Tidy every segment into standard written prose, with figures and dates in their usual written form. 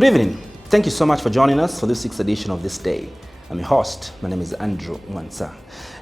Good evening. Thank you so much for joining us for this 6th edition of This Day. I'm your host. My name is Andrew Mwansa.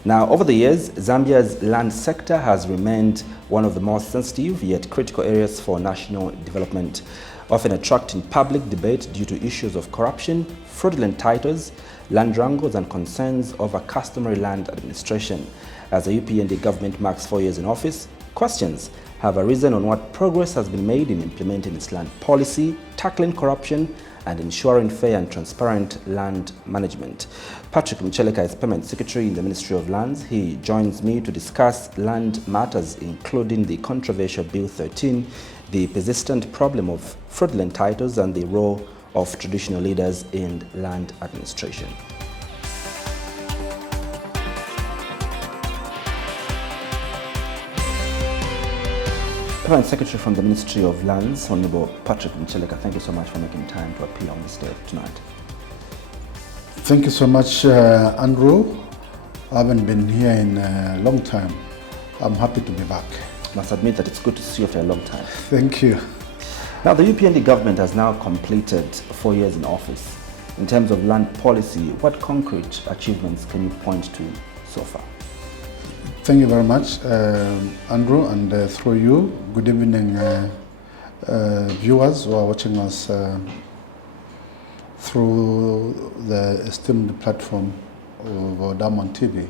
Now, over the years, Zambia's land sector has remained one of the most sensitive yet critical areas for national development, often attracting public debate due to issues of corruption, fraudulent titles, land wrangles, and concerns over customary land administration. As the UPND government marks 4 years in office, questions have arisen on what progress has been made in implementing its land policy, tackling corruption, and ensuring fair and transparent land management. Patrick Mucheleka is Permanent Secretary in the Ministry of Lands. He joins me to discuss land matters, including the controversial Bill 13, the persistent problem of fraudulent titles, and the role of traditional leaders in land administration. Permanent Secretary from the Ministry of Lands, Honorable Patrick Mucheleka, thank you so much for making time to appear on this day tonight. Thank you so much, Andrew. I haven't been here in a long time. I'm happy to be back. I must admit that it's good to see you after a long time. Thank you. Now, the UPND government has now completed 4 years in office. In terms of land policy, what concrete achievements can you point to so far? Thank you very much, Andrew, and through you, good evening, viewers who are watching us through the esteemed platform of Diamond TV.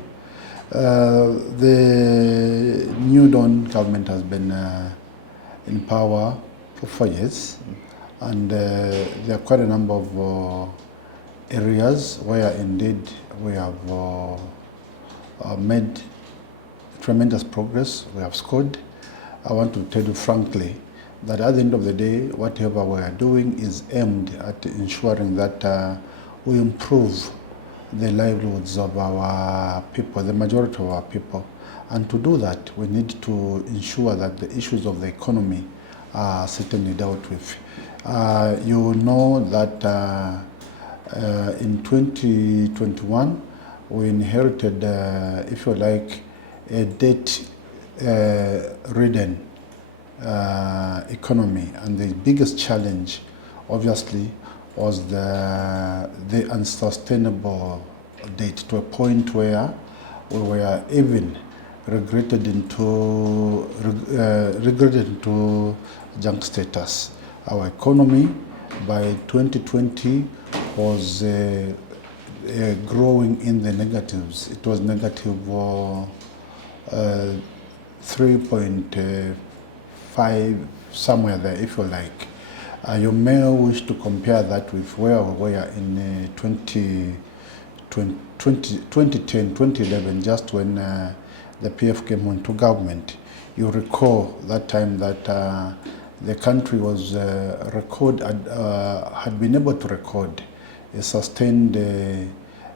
The New Dawn government has been in power for 4 years, and there are quite a number of areas where indeed we have made tremendous progress. We have scored. I want to tell you frankly that at the end of the day, whatever we are doing is aimed at ensuring that we improve the livelihoods of our people, the majority of our people. And to do that, we need to ensure that the issues of the economy are certainly dealt with. You know that in 2021, we inherited, if you like, a debt-ridden economy, and the biggest challenge, obviously, was the unsustainable debt, to a point where we were even regretted into junk status. Our economy by 2020 was growing in the negatives. It was negative 3.5, somewhere there, if you like. You may wish to compare that with where we were in 2010, 2011, just when the PF came into government. You recall that time that the country was had been able to record a sustained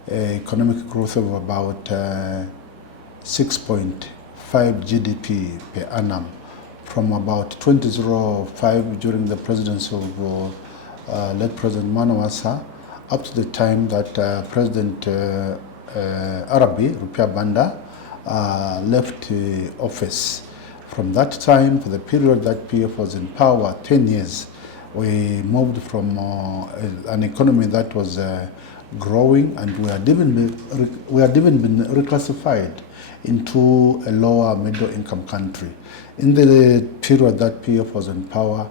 economic growth of about 6.5 GDP per annum, from about 2005 during the presidency of late President Mwansa, up to the time that President Arabi Rupia Banda left office. From that time, for the period that PF was in power, 10 years, we moved from an economy that was growing, and we had even been reclassified into a lower middle income country. In the period that PF was in power,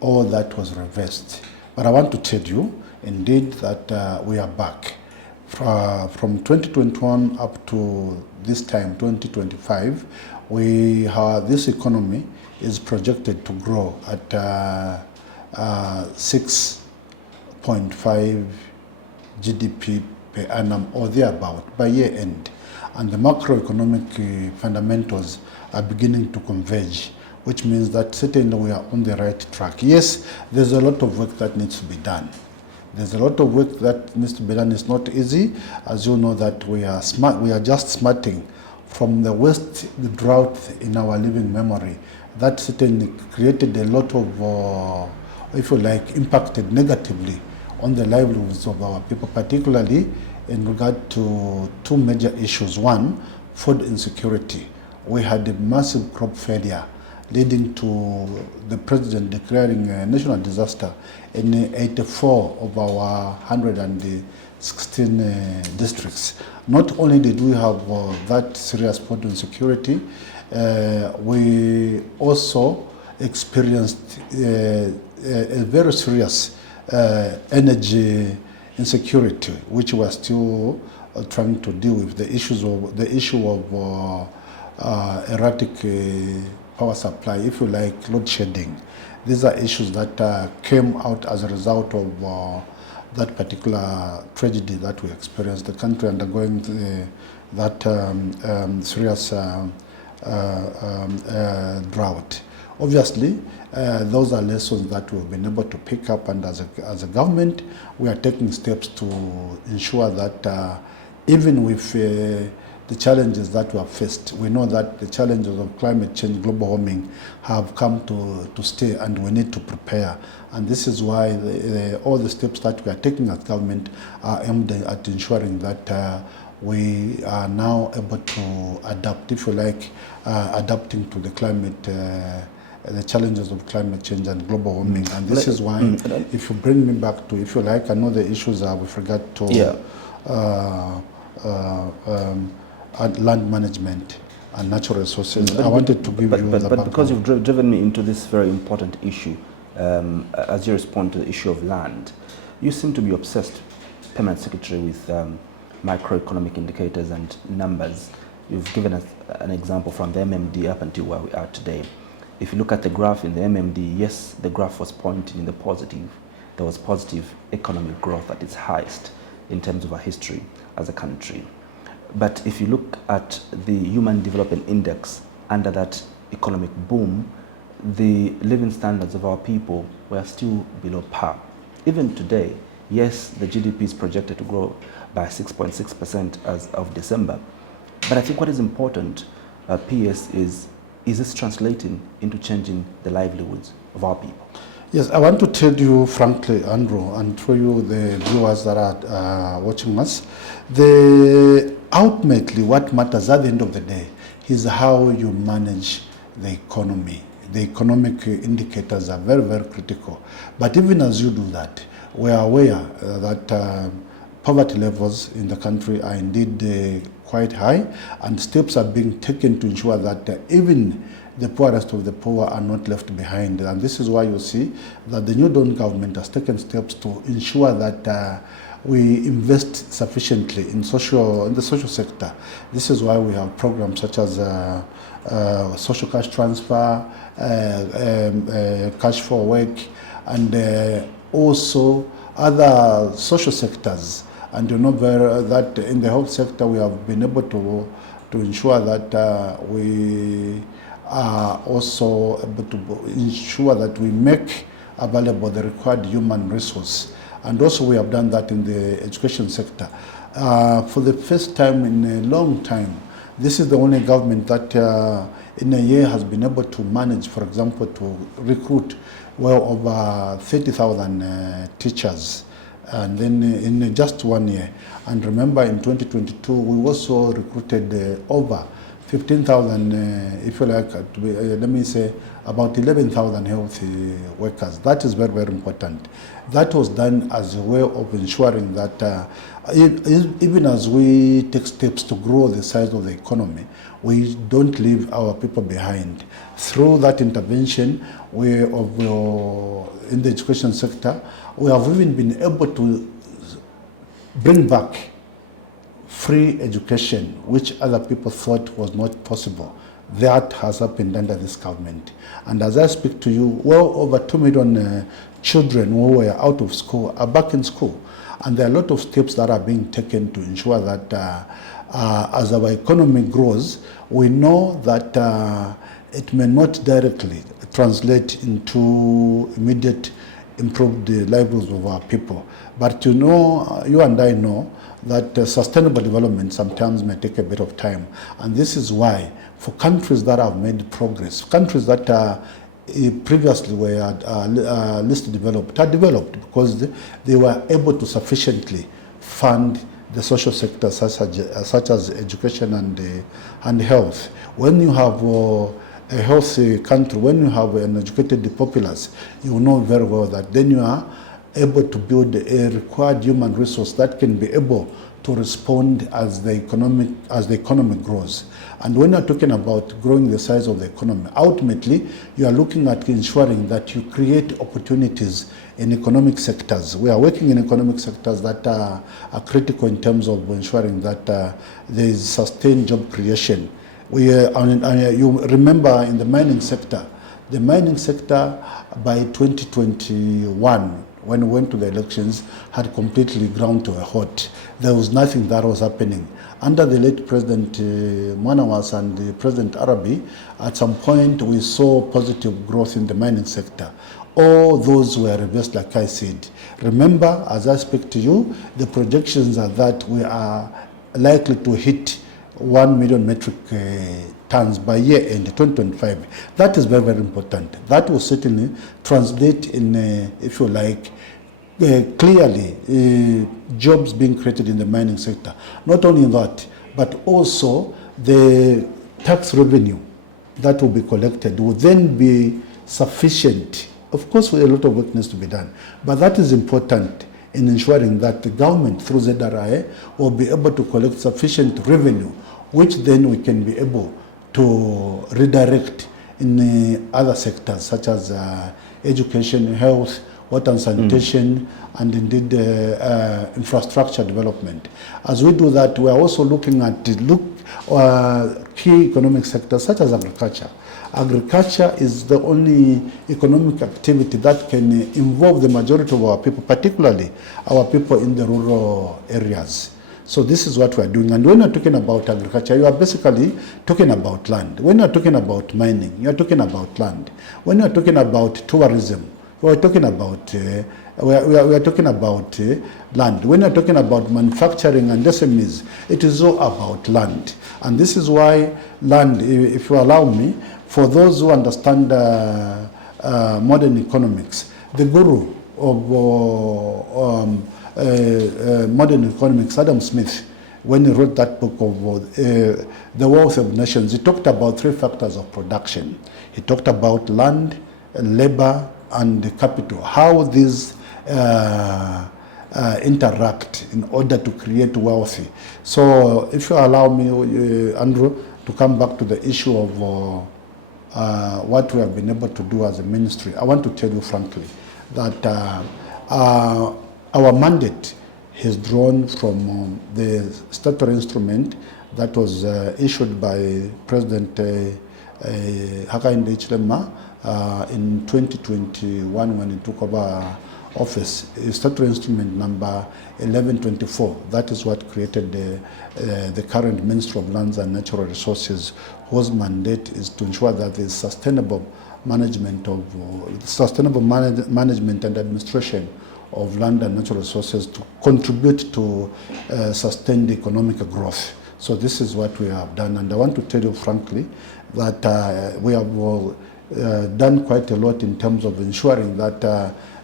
all that was reversed. But I want to tell you, indeed, that we are back. From 2021 up to this time, 2025, this economy is projected to grow at 6.5 GDP per annum or thereabout by year end. And the macroeconomic fundamentals are beginning to converge, which means that certainly we are on the right track. Yes, there's a lot of work that needs to be done. There's a lot of work that needs to be done. It's not easy. As you know, that we are just smarting from the worst drought in our living memory. That certainly created a lot of, if you like, impacted negatively on the livelihoods of our people, particularly in regard to two major issues. One, food insecurity. We had a massive crop failure leading to the president declaring a national disaster in 84 of our 116 districts. Not only did we have that serious food insecurity, we also experienced a very serious energy insecurity, which we're still trying to deal with. The issue of erratic power supply, if you like, load shedding. These are issues that came out as a result of that particular tragedy that we experienced. The country undergoing that serious drought. Obviously, those are lessons that we've been able to pick up, and as a government, we are taking steps to ensure that even with the challenges that we have faced, we know that the challenges of climate change, global warming, have come to stay, and we need to prepare. And this is why all the steps that we are taking as government are aimed at ensuring that we are now able to adapt, if you like, adapting to the climate, the challenges of climate change and global warming. And this is why, if you bring me back to, if you like, I know the issues are with regard to land management and natural resources. I wanted to give you the background. But because you've driven me into this very important issue, as you respond to the issue of land, you seem to be obsessed, Permanent Secretary, with microeconomic indicators and numbers. You've given us an example from the MMD up until where we are today. If you look at the graph in the MMD, yes, the graph was pointing in the positive. There was positive economic growth at its highest in terms of our history as a country. But if you look at the Human Development Index, under that economic boom, the living standards of our people were still below par. Even today, yes, the GDP is projected to grow by 6.6% as of December. But I think what is important, PS, is this translating into changing the livelihoods of our people? Yes, I want to tell you frankly, Andrew, and to you, the viewers that are watching us, ultimately what matters at the end of the day is how you manage the economy. The economic indicators are very, very critical. But even as you do that, we are aware that poverty levels in the country are indeed quite high, and steps are being taken to ensure that even the poorest of the poor are not left behind. And this is why you see that the New Dawn government has taken steps to ensure that we invest sufficiently in the social sector. This is why we have programs such as social cash transfer, cash for work, and also other social sectors. And you know that in the health sector we have been able to ensure that we are also able to ensure that we make available the required human resource. And also we have done that in the education sector. For the first time in a long time, this is the only government that in a year has been able to manage, for example, to recruit well over 30,000 teachers, and then in just 1 year. And remember, in 2022, we also recruited over 15,000, if you like, let me say, about 11,000 health workers. That is very, very important. That was done as a way of ensuring that even as we take steps to grow the size of the economy, we don't leave our people behind. Through that intervention in the education sector, we have even been able to bring back free education, which other people thought was not possible. That has happened under this government. And as I speak to you, well over 2 million children who were out of school are back in school. And there are a lot of steps that are being taken to ensure that as our economy grows, we know that it may not directly translate into immediate improved livelihoods of our people. But you know, you and I know that sustainable development sometimes may take a bit of time. And this is why, for countries that have made progress, countries that previously were least developed, are developed because they were able to sufficiently fund the social sector such as education and health. When you have a healthy country, when you have an educated populace, you know very well that then you are able to build a required human resource that can be able to respond as the economy grows. And when you're talking about growing the size of the economy, ultimately you are looking at ensuring that you create opportunities in economic sectors. We are working in economic sectors that are critical in terms of ensuring that there is sustained job creation. You remember in the mining sector by 2021, when we went to the elections, had completely ground to a halt. There was nothing that was happening. Under the late President Mwansa and the President Arabi, at some point we saw positive growth in the mining sector. All those were reversed, like I said. Remember, as I speak to you, the projections are that we are likely to hit 1 million metric tons by year end 2025. That is very, very important. That will certainly translate in, if you like, clearly jobs being created in the mining sector. Not only that, but also the tax revenue that will be collected will then be sufficient. Of course, a lot of work needs to be done, but that is important in ensuring that the government through ZRI will be able to collect sufficient revenue, which then we can be able to redirect in other sectors such as education, health, water and sanitation, and indeed infrastructure development. As we do that, we are also looking at key economic sectors such as agriculture. Agriculture is the only economic activity that can involve the majority of our people, particularly our people in the rural areas. So this is what we are doing. And when you're talking about agriculture, you are basically talking about land. When you're talking about mining, you're talking about land. When you're talking about tourism, we're talking about we are talking about land. When you're talking about manufacturing and SMEs, it is all about land. And this is why land, if you allow me, for those who understand modern economics, the guru of modern economics, Adam Smith, when he wrote that book of The Wealth of Nations, he talked about 3 factors of production. He talked about land, labor, and capital, how these interact in order to create wealth. So if you allow me, Andrew, to come back to the issue of what we have been able to do as a ministry, I want to tell you frankly that our mandate has drawn from the statutory instrument that was issued by President Hakainde Hichilema in 2021 when he took over office. Statutory instrument number 1124. That is what created the current Ministry of Lands and Natural Resources, whose mandate is to ensure that there is sustainable management and administration of land and natural resources to contribute to sustained economic growth. So this is what we have done, and I want to tell you frankly that we have done quite a lot in terms of ensuring that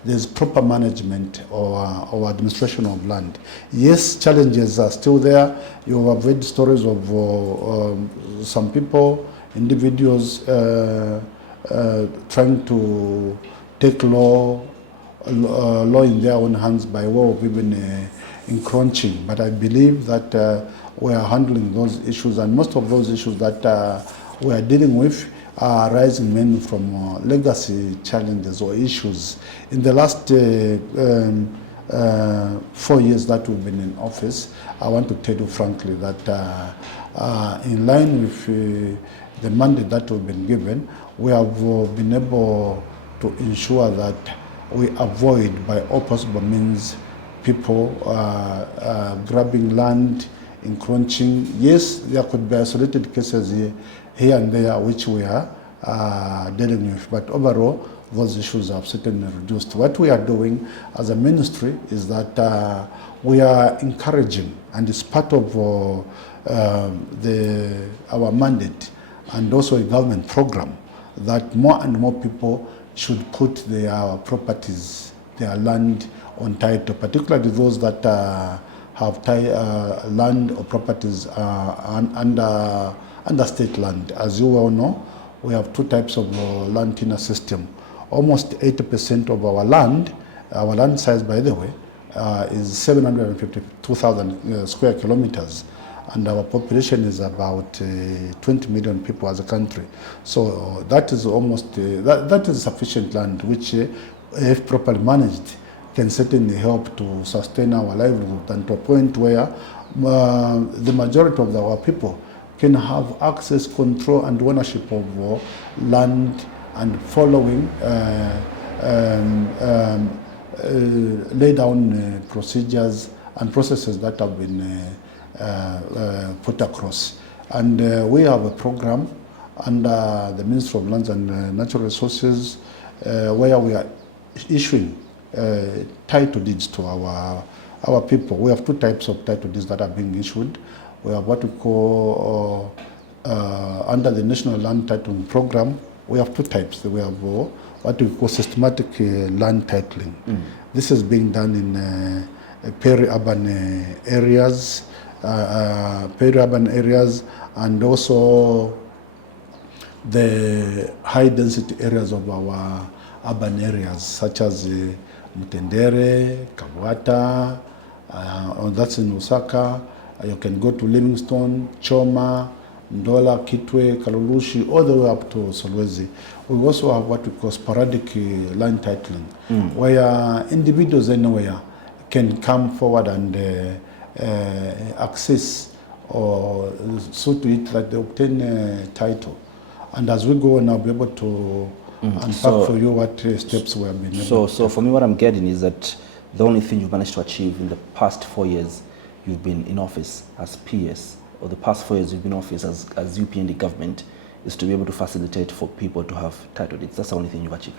there's proper management or administration of land. Yes, challenges are still there. You have read stories of some people, individuals trying to take law in their own hands by way of even encroaching. But I believe that we are handling those issues, and most of those issues that we are dealing with are arising mainly from legacy challenges or issues. In the last 4 years that we've been in office, I want to tell you frankly that in line with the mandate that we've been given, we have been able to ensure that we avoid by all possible means people grabbing land, encroaching. Yes, there could be isolated cases here and there which we are dealing with, but overall those issues have certainly reduced. What we are doing as a ministry is that we are encouraging, and it's part of our mandate and also a government program, that more and more people should put their properties, their land on title, particularly those that have land or properties under state land. As you well know, we have two types of land tenure system. Almost 80% of our land size, by the way, is 752,000 square kilometers, and our population is about 20 million people as a country. So that is almost that is sufficient land, which, if properly managed, can certainly help to sustain our livelihood, and to a point where the majority of our people can have access, control, and ownership of land, and following lay down procedures and processes that have been put across. And we have a program under the Ministry of Lands and Natural Resources where we are issuing title deeds to our people. We have two types of title deeds that are being issued. We have what we call, under the National Land Titling Program, we have two types. We have what we call systematic land titling. This is being done in peri-urban areas, and also the high density areas of our urban areas, such as Mutendere, Kabwata, that's in Osaka. You can go to Livingstone, Choma, Ndola, Kitwe, Kalulushi, all the way up to Solwezi. We also have what we call sporadic land titling, where individuals anywhere can come forward and access or so to it that they obtain a title. And as we go on, I'll be able to unpack for you what steps we have been able to So for me, what I'm getting is that the only thing you've managed to achieve in the past 4 years you've been in office as PS, or the past 4 years you've been in office as UPND government, is to be able to facilitate for people to have title deeds. That's the only thing you've achieved.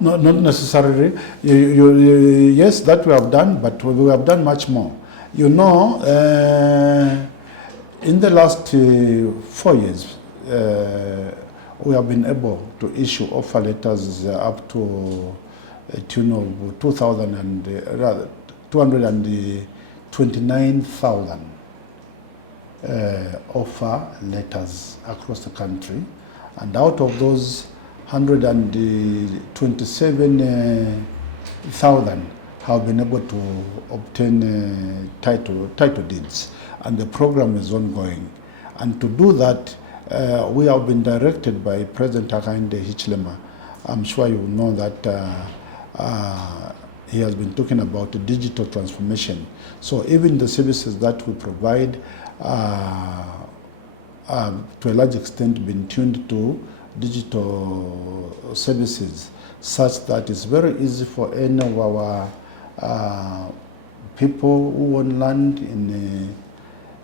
No, not necessarily. Yes, that we have done, but we have done much more. You know, in the last 4 years, we have been able to issue offer letters up to a tune of 229,000 offer letters across the country, and out of those 127,000 have been able to obtain title deeds, and the program is ongoing. And to do that, we have been directed by President Hakainde Hichilema. I'm sure you know that he has been talking about the digital transformation. So even the services that we provide to a large extent been tuned to digital services, such that it's very easy for any of our people who own land in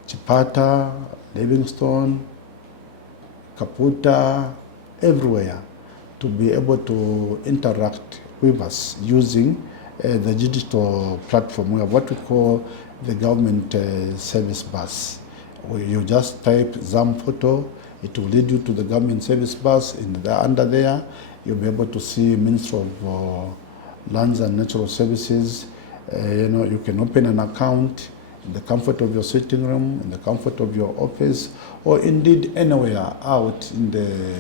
Chipata, Livingstone, Kaputa, everywhere, to be able to interact with us using the digital platform. We have what we call the government service bus. You just type ZAM photo, it will lead you to the government service bus. Under there, you'll be able to see Ministry of Lands and Natural Services. You can open an account in the comfort of your sitting room, in the comfort of your office, or indeed anywhere out in the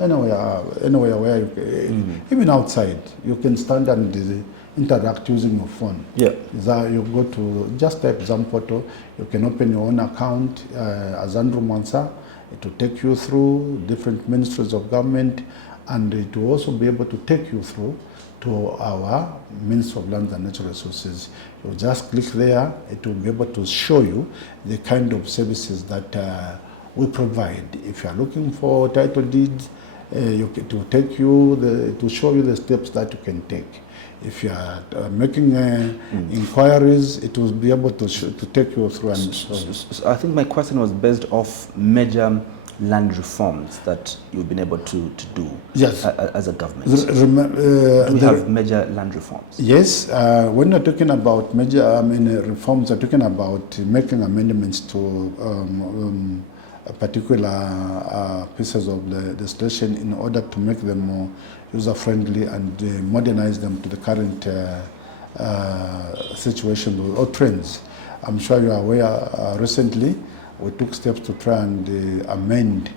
anywhere where you, even outside, you can stand and interact using your phone. Yeah. You go to just type Zamphoto. You can open your own account as Andrew Mwansa. It will take you through different ministries of government, and it will also be able to take you through to our Ministry of Lands and Natural Resources. You just click there. It will be able to show you the kind of services that we provide. If you are looking for title deeds, it will take you, it will show you the steps that you can take. If you are making inquiries, it will be able to take you through. And so I think my question was based off major land reforms that you've been able to do. Yes. As a government. Do we have major land reforms? Yes. When you're talking about major reforms, you're talking about making amendments to particular pieces of the legislation in order to make them more user-friendly and modernize them to the current situation or trends. I'm sure you are aware recently we took steps to try and amend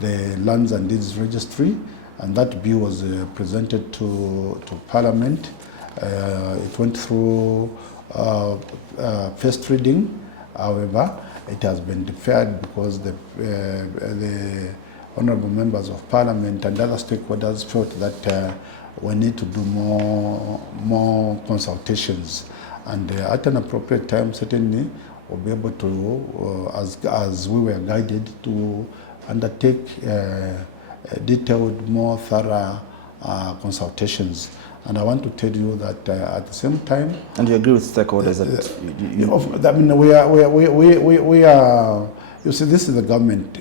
the Lands and Deeds Registry, and that bill was presented to Parliament. It went through first reading. However, it has been deferred because the honourable members of Parliament and other stakeholders felt that we need to do more consultations, and at an appropriate time, certainly we'll be able to, as we were guided, to undertake detailed, more thorough consultations. And I want to tell you that at the same time. And you agree with stakeholders that I mean, we are. You see, this is the government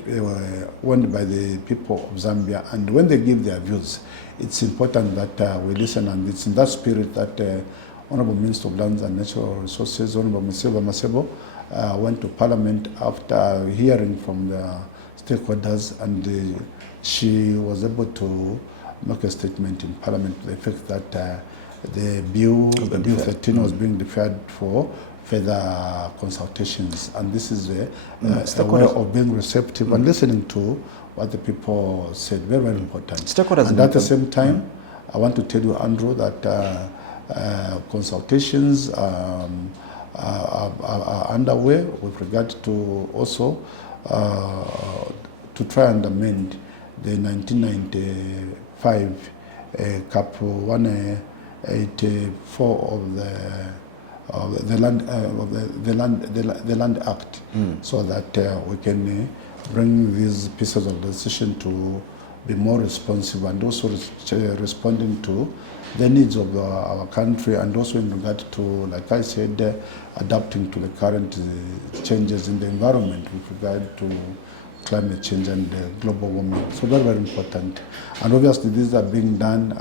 owned by the people of Zambia, and when they give their views, it's important that we listen, and it's in that spirit that Honourable Minister of Lands and Natural Resources, Honourable Mseva Masebo, went to Parliament after hearing from the stakeholders, and she was able to make a statement in Parliament to the effect that the Bill 13 was being deferred for further consultations, and this is a way of being receptive and listening to what the people said. Very, very important. And at the same time, I want to tell you, Andrew, that consultations are underway with regard to also to try and amend the 1995 Cap 184 of the Land Act, so that we can bring these pieces of legislation to be more responsive and also responding to the needs of our country, and also in regard to, like I said, adapting to the current changes in the environment with regard to climate change and global warming. So very, very important. And obviously these are being done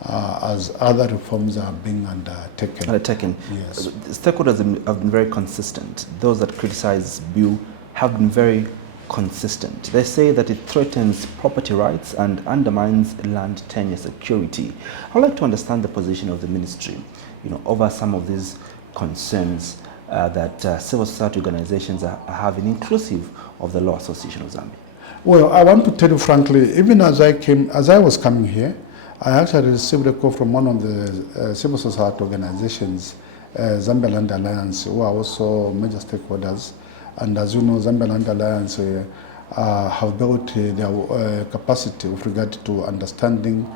as other reforms are being undertaken. Yes. Stakeholders have been very consistent. Those that criticize Bill have been very consistent. They say that it threatens property rights and undermines land tenure security. I'd like to understand the position of the ministry, over some of these concerns that civil society organizations are having, inclusive of the Law Association of Zambia. Well, I want to tell you frankly, even as I was coming here, I actually received a call from one of the civil society organizations, Zambia Land Alliance, who are also major stakeholders. And as you know, Zambia Land Alliance have built their capacity with regard to understanding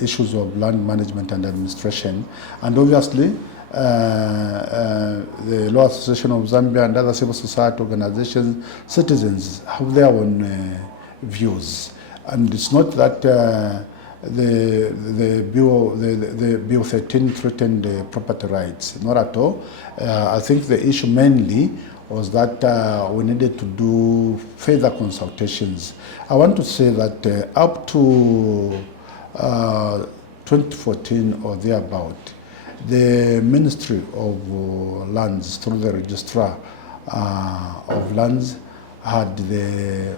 issues of land management and administration. And obviously, the Law Association of Zambia and other civil society organizations, citizens have their own views. And it's not that the Bill 13 threatened property rights, not at all. I think the issue mainly was that we needed to do further consultations. I want to say that up to 2014 or thereabout, the Ministry of Lands, through the Registrar of Lands, had the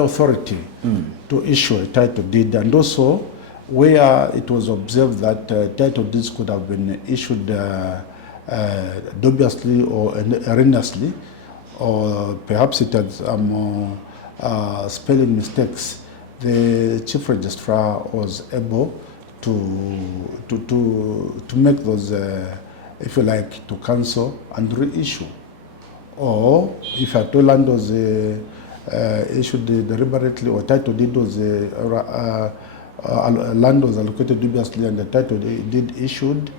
authority to issue a title deed, and also where it was observed that title deeds could have been issued dubiously or erroneously, or perhaps it had some spelling mistakes, the Chief Registrar was able to make those, if you like, to cancel and reissue. Or if a land was issued deliberately, or title deed was land was allocated dubiously and the title deed issued,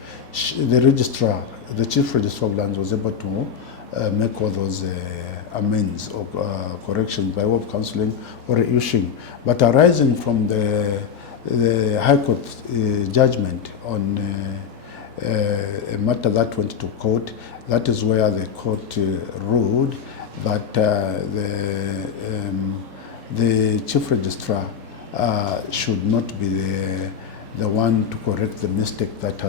the registrar, the Chief Registrar of Lands, was able to make all those amends or corrections by way of cancelling or reissuing. But arising from the High Court judgment on a matter that went to court, that is where the court ruled that the Chief Registrar should not be the one to correct the mistake that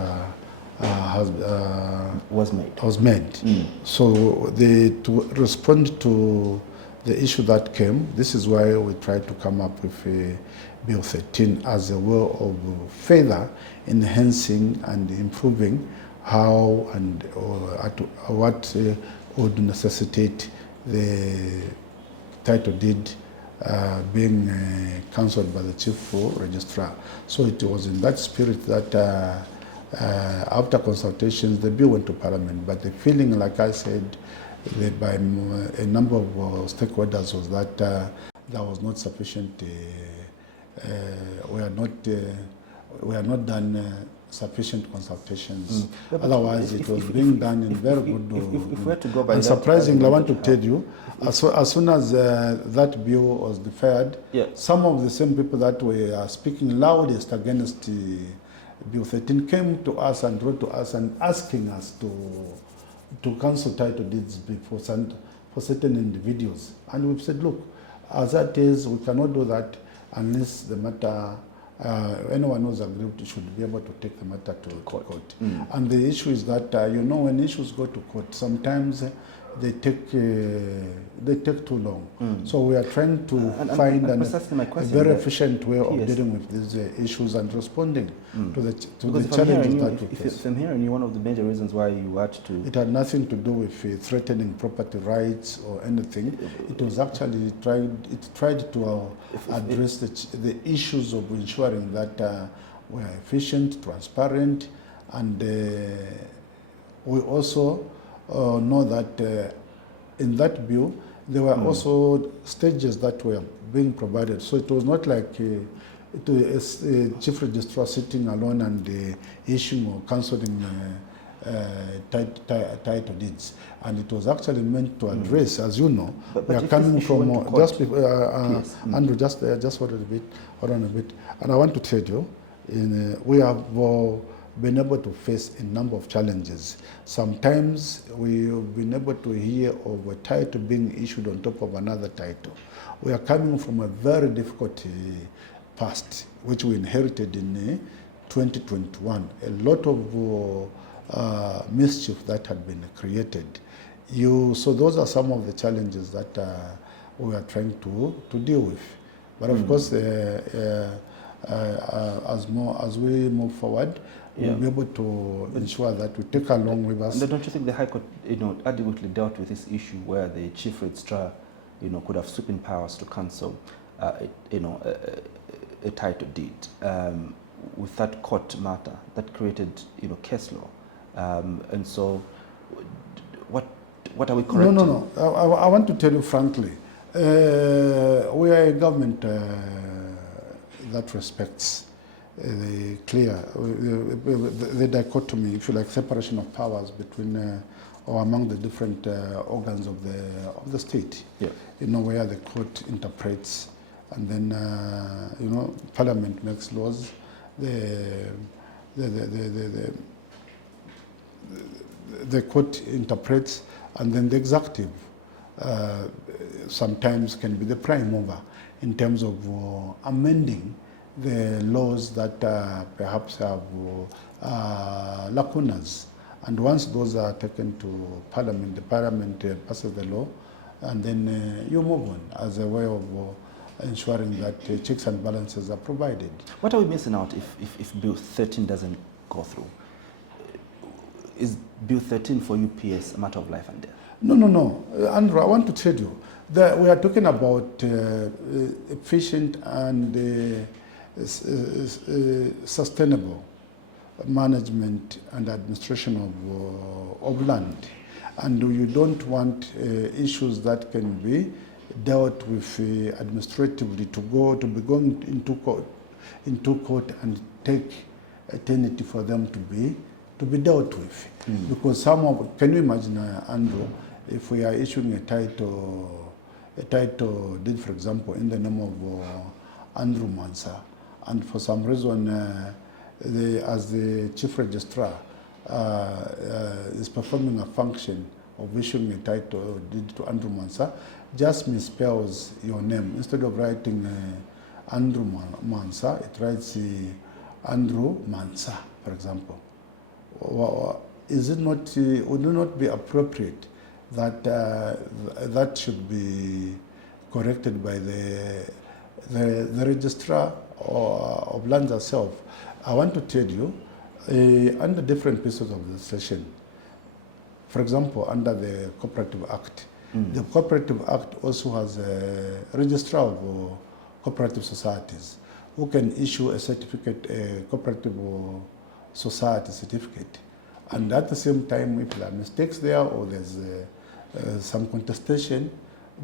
was made. So to respond to the issue that came, this is why we tried to come up with a Bill 13 as a way of further enhancing and improving how and what would necessitate the title deed being cancelled by the chief registrar. So it was in that spirit that after consultations, the bill went to Parliament. But the feeling, like I said, by a number of stakeholders was that there was not sufficient. We had not done sufficient consultations. Otherwise, it was being done in very good. If we had to go by and that, surprisingly, I want to tell you, as soon as that bill was deferred, some of the same people that were speaking loudest against Bill 13 came to us and wrote to us and asking us to cancel title deeds for certain individuals. And we've said, look, as that is, we cannot do that unless the matter, anyone who's aggrieved should be able to take the matter to court. And the issue is that, when issues go to court, sometimes they take too long. So we are trying to find a very efficient way of dealing with these issues and responding to the challenges that we face. If I'm hearing you, one of the major reasons why you had to... It had nothing to do with threatening property rights or anything. It was actually tried to address the issues of ensuring that we are efficient, transparent, and we also know that in that bill there were also stages that were being provided. So it was not like a chief registrar sitting alone and issuing or cancelling title deeds. And it was actually meant to address, as you know, we are coming from Andrew, just hold on a bit. And I want to tell you, we have been able to face a number of challenges. Sometimes we've been able to hear of a title being issued on top of another title. We are coming from a very difficult past, which we inherited in 2021. A lot of mischief that had been created. So those are some of the challenges that we are trying to deal with. But of course, as we move forward, we'll be able to ensure that we take along with us. And don't you think the High Court, adequately dealt with this issue where the chief registrar, could have sweeping powers to cancel, a title deed with that court matter that created, case law, and so what are we correcting? No. I want to tell you frankly, we are a government that respects the dichotomy, if you like, separation of powers between or among the different organs of the state. Where the court interprets, and then Parliament makes laws. The court interprets, and then the executive sometimes can be the prime mover in terms of amending the laws that perhaps have lacunas. And once those are taken to Parliament, the Parliament passes the law, and then you move on as a way of ensuring that checks and balances are provided. What are we missing out if Bill 13 doesn't go through? Is Bill 13 for UPS a matter of life and death? No. Andrew, I want to tell you that we are talking about efficient and sustainable management and administration of land. And you don't want issues that can be dealt with administratively to be going into court and take eternity for them to be dealt with. Because can you imagine, Andrew, if we are issuing a title deed, for example, in the name of Andrew Mwansa, and for some reason, as the chief registrar is performing a function of issuing a title deed to Andrew Mwansa, just misspells your name. Instead of writing Andrew Mwansa, it writes Andrew Mwansa, for example. Would it not be appropriate that that should be corrected by the registrar of lands herself? I want to tell you, under different pieces of legislation, for example, under the Cooperative Act, The Cooperative Act also has a registrar of cooperative societies who can issue a certificate, a cooperative society certificate. And at the same time, if there are mistakes there or there's some contestation,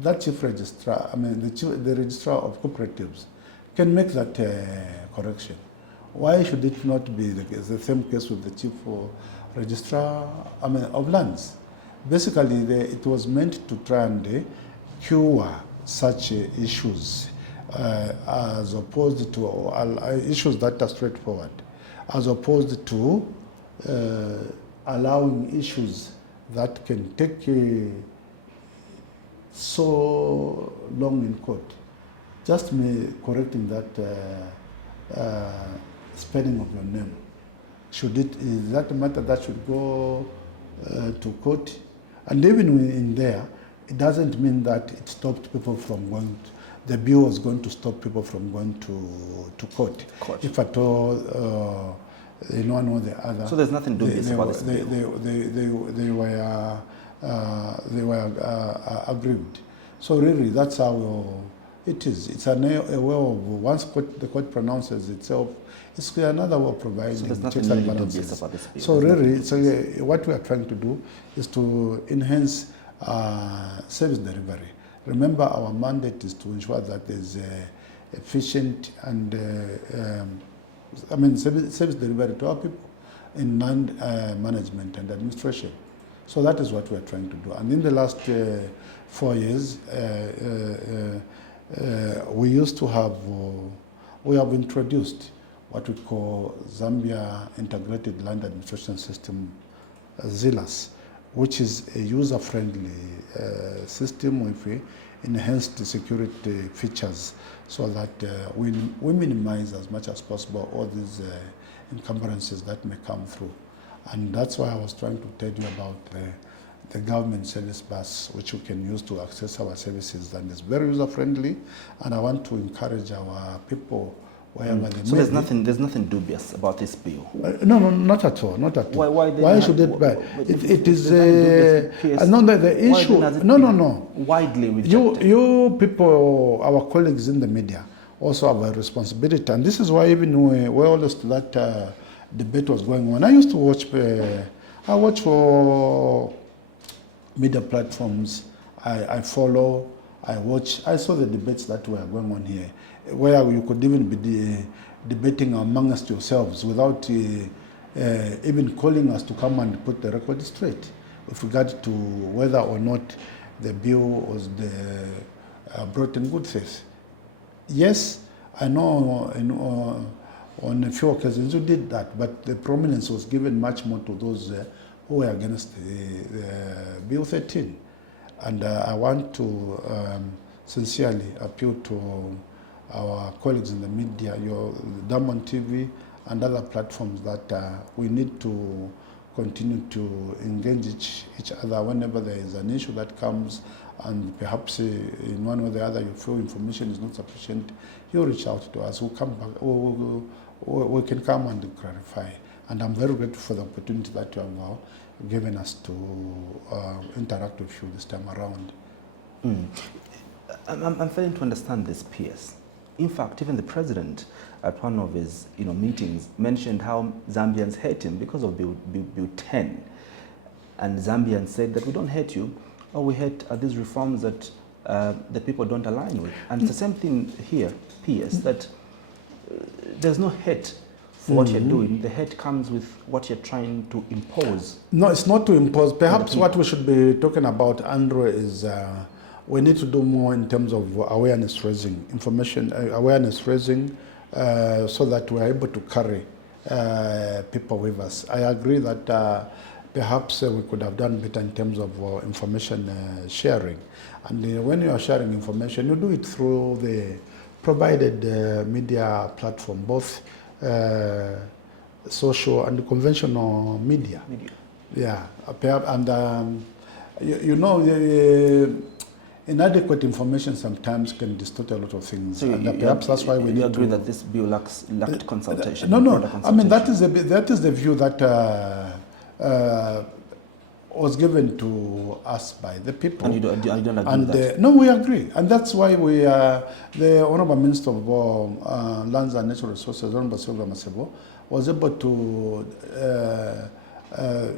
that chief registrar, the registrar of cooperatives can make that correction. Why should it not be the same case with the chief registrar of lands? Basically, it was meant to try and cure such issues as opposed to issues that are straightforward, as opposed to allowing issues that can take so long in court. Just me correcting that spelling of your name. Is that a matter that should go to court? And even in there, it doesn't mean that it stopped people from going the bill was going to stop people from going to court. If at all, one or the other. So there's nothing dubious about this bill? They were aggrieved. So really, that's how it is. It's a way of, once the court pronounces itself, it's another way of providing checks and balances. About this bill. So really, what we are trying to do is to enhance service delivery. Remember, our mandate is to ensure that there's efficient and service delivery to our people in land management and administration. So that is what we are trying to do. And in the last 4 years, we have introduced what we call Zambia Integrated Land Administration System, ZILAS, which is a user-friendly system with enhanced security features so that we minimize as much as possible all these encumbrances that may come through. And that's why I was trying to tell you about the government service bus, which you can use to access our services, and it's very user-friendly, and I want to encourage our people wherever they So there's nothing dubious about this bill? No, not at all, not at all. Why should it be? It is the issue. No. Widely rejected. You people, our colleagues in the media, also have a responsibility, and this is why even we always that debate was going on. I used to watch. I watch for media platforms. I follow. I watch. I saw the debates that were going on here, where you could even be debating amongst yourselves without even calling us to come and put the record straight with regard to whether or not the bill was brought in good faith. Yes, I know on a few occasions you did that, but the prominence was given much more to those who were against the Bill 13. And I want to sincerely appeal to our colleagues in the media, your Diamond TV and other platforms, that we need to continue to engage each other whenever there is an issue that comes, and perhaps in one or the other you feel information is not sufficient, you reach out to us. We'll come back, we can come and clarify. And I'm very grateful for the opportunity that you have now given us to interact with you this time around. I'm failing to understand this, PS. In fact, even the president at one of his meetings mentioned how Zambians hate him because of Bill 10. And Zambians said that we don't hate you, or we hate these reforms that the people don't align with. And it's the same thing here, PS, that there's no hate for what you're doing. The hate comes with what you're trying to impose. No, it's not to impose. Perhaps what we should be talking about, Andrew, is we need to do more in terms of awareness raising, awareness raising, so that we're able to carry people with us. I agree that perhaps we could have done better in terms of information sharing. And when you are sharing information, you do it through the provided media platform, both social and conventional media. Yeah, and inadequate information sometimes can distort a lot of things, so and perhaps that's why we need agree to that this bill lacked consultation. No. I mean, that is the view that was given to us by the people. And you don't agree with that? No, we agree. And that's why the Honorable Minister of Lands and Natural Resources, Honorable Sylvia Masebo, was able to,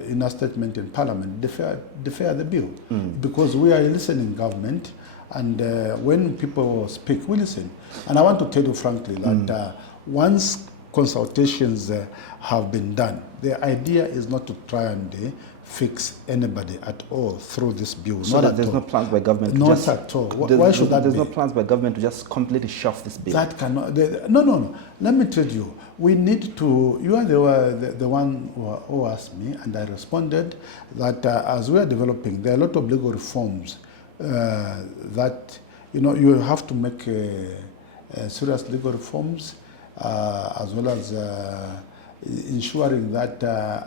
in a statement in Parliament, defer the bill. Because we are a listening government, and when people speak, we listen. And I want to tell you frankly that once consultations have been done, the idea is not to try and fix anybody at all through this bill. So there's no plans by government to just... Not at all. Why should that be? There's no plans by government to just completely shelf this bill? That cannot... No. Let me tell you. We need to... You are the one who asked me, and I responded that as we are developing, there are a lot of legal reforms that, you have to make serious legal reforms, as well as ensuring that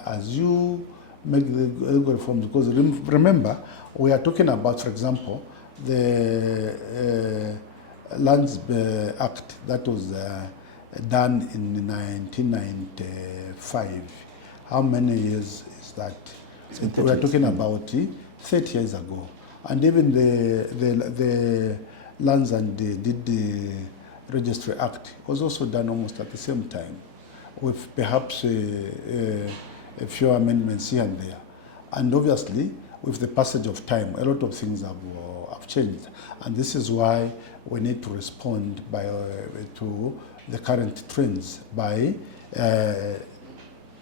as you make the legal reforms, because remember, we are talking about, for example, the Lands Act that was done in 1995. How many years is that? We are talking about 30 years ago. And even the Lands and the Registry Act was also done almost at the same time, with perhaps a few amendments here and there. And obviously, with the passage of time, a lot of things have changed. And this is why we need to respond to the current trends by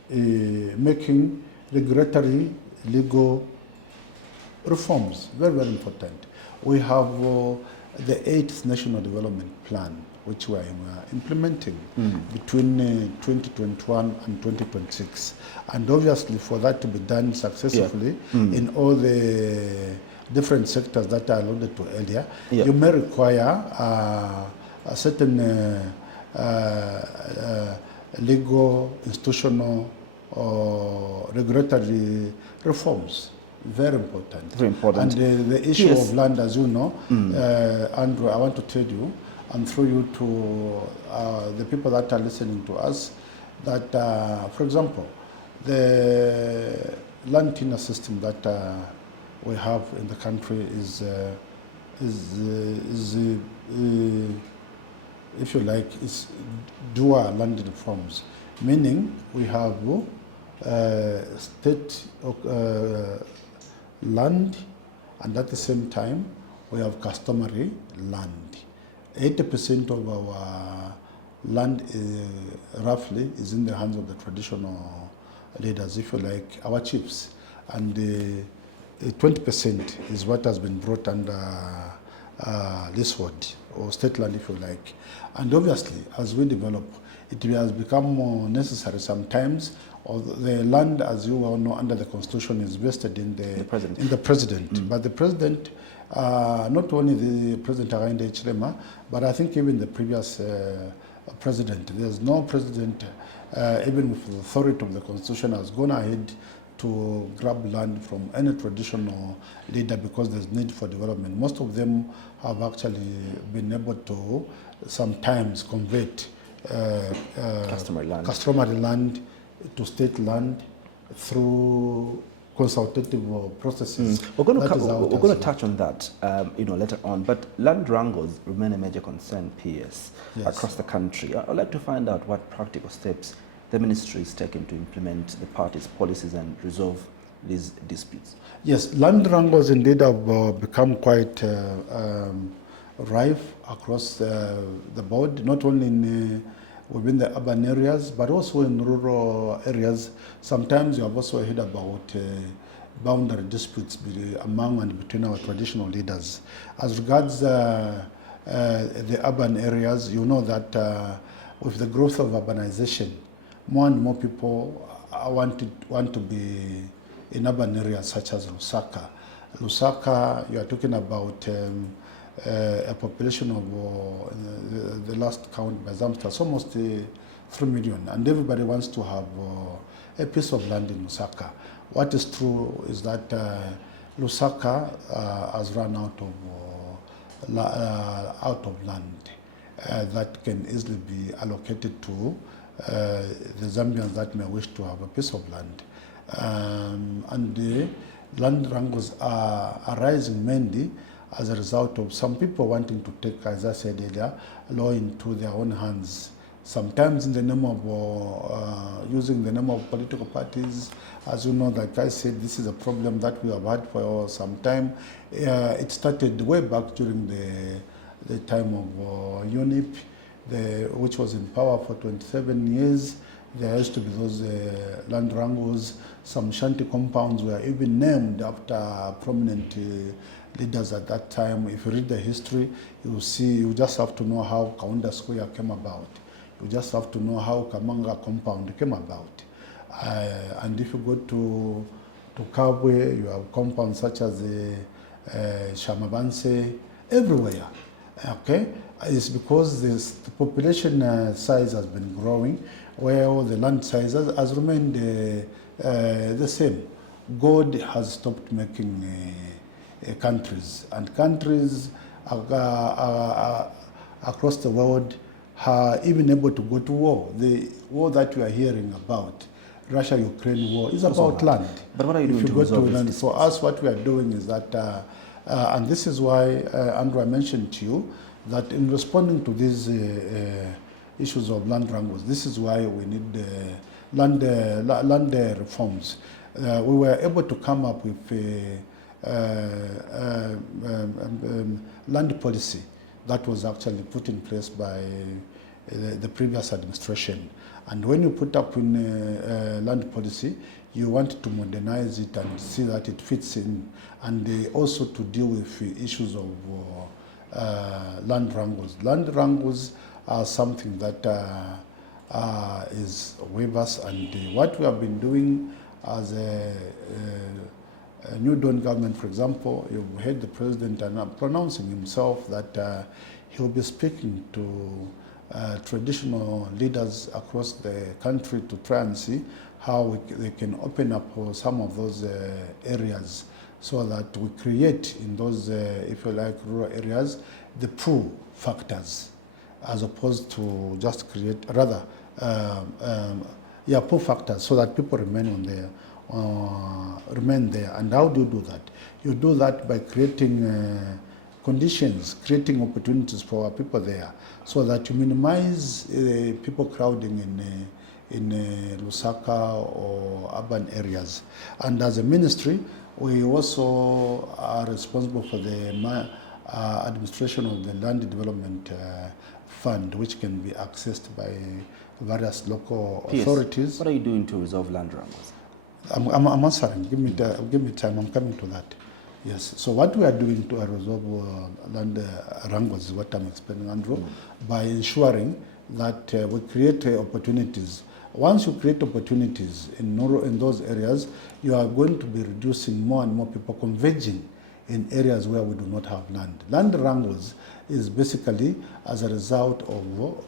making regulatory, legal reforms. Very, very important. We have the 8th National Development Plan, which we are implementing between 2021 and 2026. And obviously, for that to be done successfully in all the different sectors that I alluded to earlier, you may require a certain legal, institutional, or regulatory reforms. Very important. Very important. And the issue of land, as you know, Andrew, I want to tell you, and through you to the people that are listening to us, that, for example, the land tenure system that we have in the country is if you like, is dual land reforms, meaning we have state land, and at the same time we have customary land. 80% of our land roughly is in the hands of the traditional leaders, if you like, our chiefs, and 20% is what has been brought under leasehold or state land, if you like. And obviously, as we develop, it has become more necessary sometimes. Or the land, as you well know, under the Constitution is vested in the president. But the president, not only the President Hakainde Hichilema, but I think even the previous president, there's no president, even with the authority of the Constitution, has gone ahead to grab land from any traditional leader because there's need for development. Most of them have actually been able to sometimes convert customary land to state land through consultative processes. We're going to touch on that later on, but land wrangles remain a major concern, PS, across the country. I'd like to find out what practical steps the ministry is taking to implement the party's policies and resolve these disputes. Yes, land wrangles indeed have become quite rife across the board, not only within the urban areas, but also in rural areas. Sometimes you have also heard about boundary disputes among and between our traditional leaders. As regards the urban areas, you know that with the growth of urbanization, more and more people want to be in urban areas such as Lusaka. Lusaka, you are talking about a population of the last count by Zambia, it's almost 3 million, and everybody wants to have a piece of land in Lusaka. What is true is that Lusaka has run out of land that can easily be allocated to the Zambians that may wish to have a piece of land. land wrangles are arising mainly as a result of some people wanting to take, as I said earlier, law into their own hands. Sometimes in the name of using the name of political parties. As you know, like I said, this is a problem that we have had for some time. It started way back during the time of UNIP, which was in power for 27 years. There used to be those land wrangles. Some shanty compounds were even named after prominent leaders at that time. If you read the history, you will see, you just have to know how Kaunda Square came about. You just have to know how Kamanga compound came about. And if you go to Kabwe, you have compounds such as Shamabanse, everywhere. Okay, it's because the population size has been growing, where the land size has remained the same. God has stopped making countries, and countries across the world are even able to go to war. The war that we are hearing about, Russia-Ukraine war, is about land. But what are you doing to resolve this? For us, what we are doing is that, and this is why, Andrew, I mentioned to you, that in responding to these issues of land wrangles, this is why we need land reforms. We were able to come up with land policy that was actually put in place by the previous administration. And when you put up in land policy, you want to modernize it and see that it fits in, and also to deal with issues of land wrangles. Land wrangles are something that is with us, and what we have been doing as a New Dawn government, for example, you've heard the president pronouncing himself that he will be speaking to traditional leaders across the country to try and see how they can open up some of those areas, so that we create in those, if you like, rural areas, the pull factors, as opposed to just create, rather, pull factors, so that people remain on there, remain there. And how do you do that? You do that by creating conditions, creating opportunities for our people there, so that you minimize people crowding in Lusaka or urban areas. And as a ministry, we also are responsible for the administration of the Land Development Fund, which can be accessed by various local authorities. What are you doing to resolve land wrangles? I'm answering. Give me time. I'm coming to that. Yes. So what we are doing to resolve land wrangles is what I'm explaining, Andrew, by ensuring that we create opportunities. Once you create opportunities in those areas, you are going to be reducing more and more people converging in areas where we do not have land. Land wrangles is basically as a result of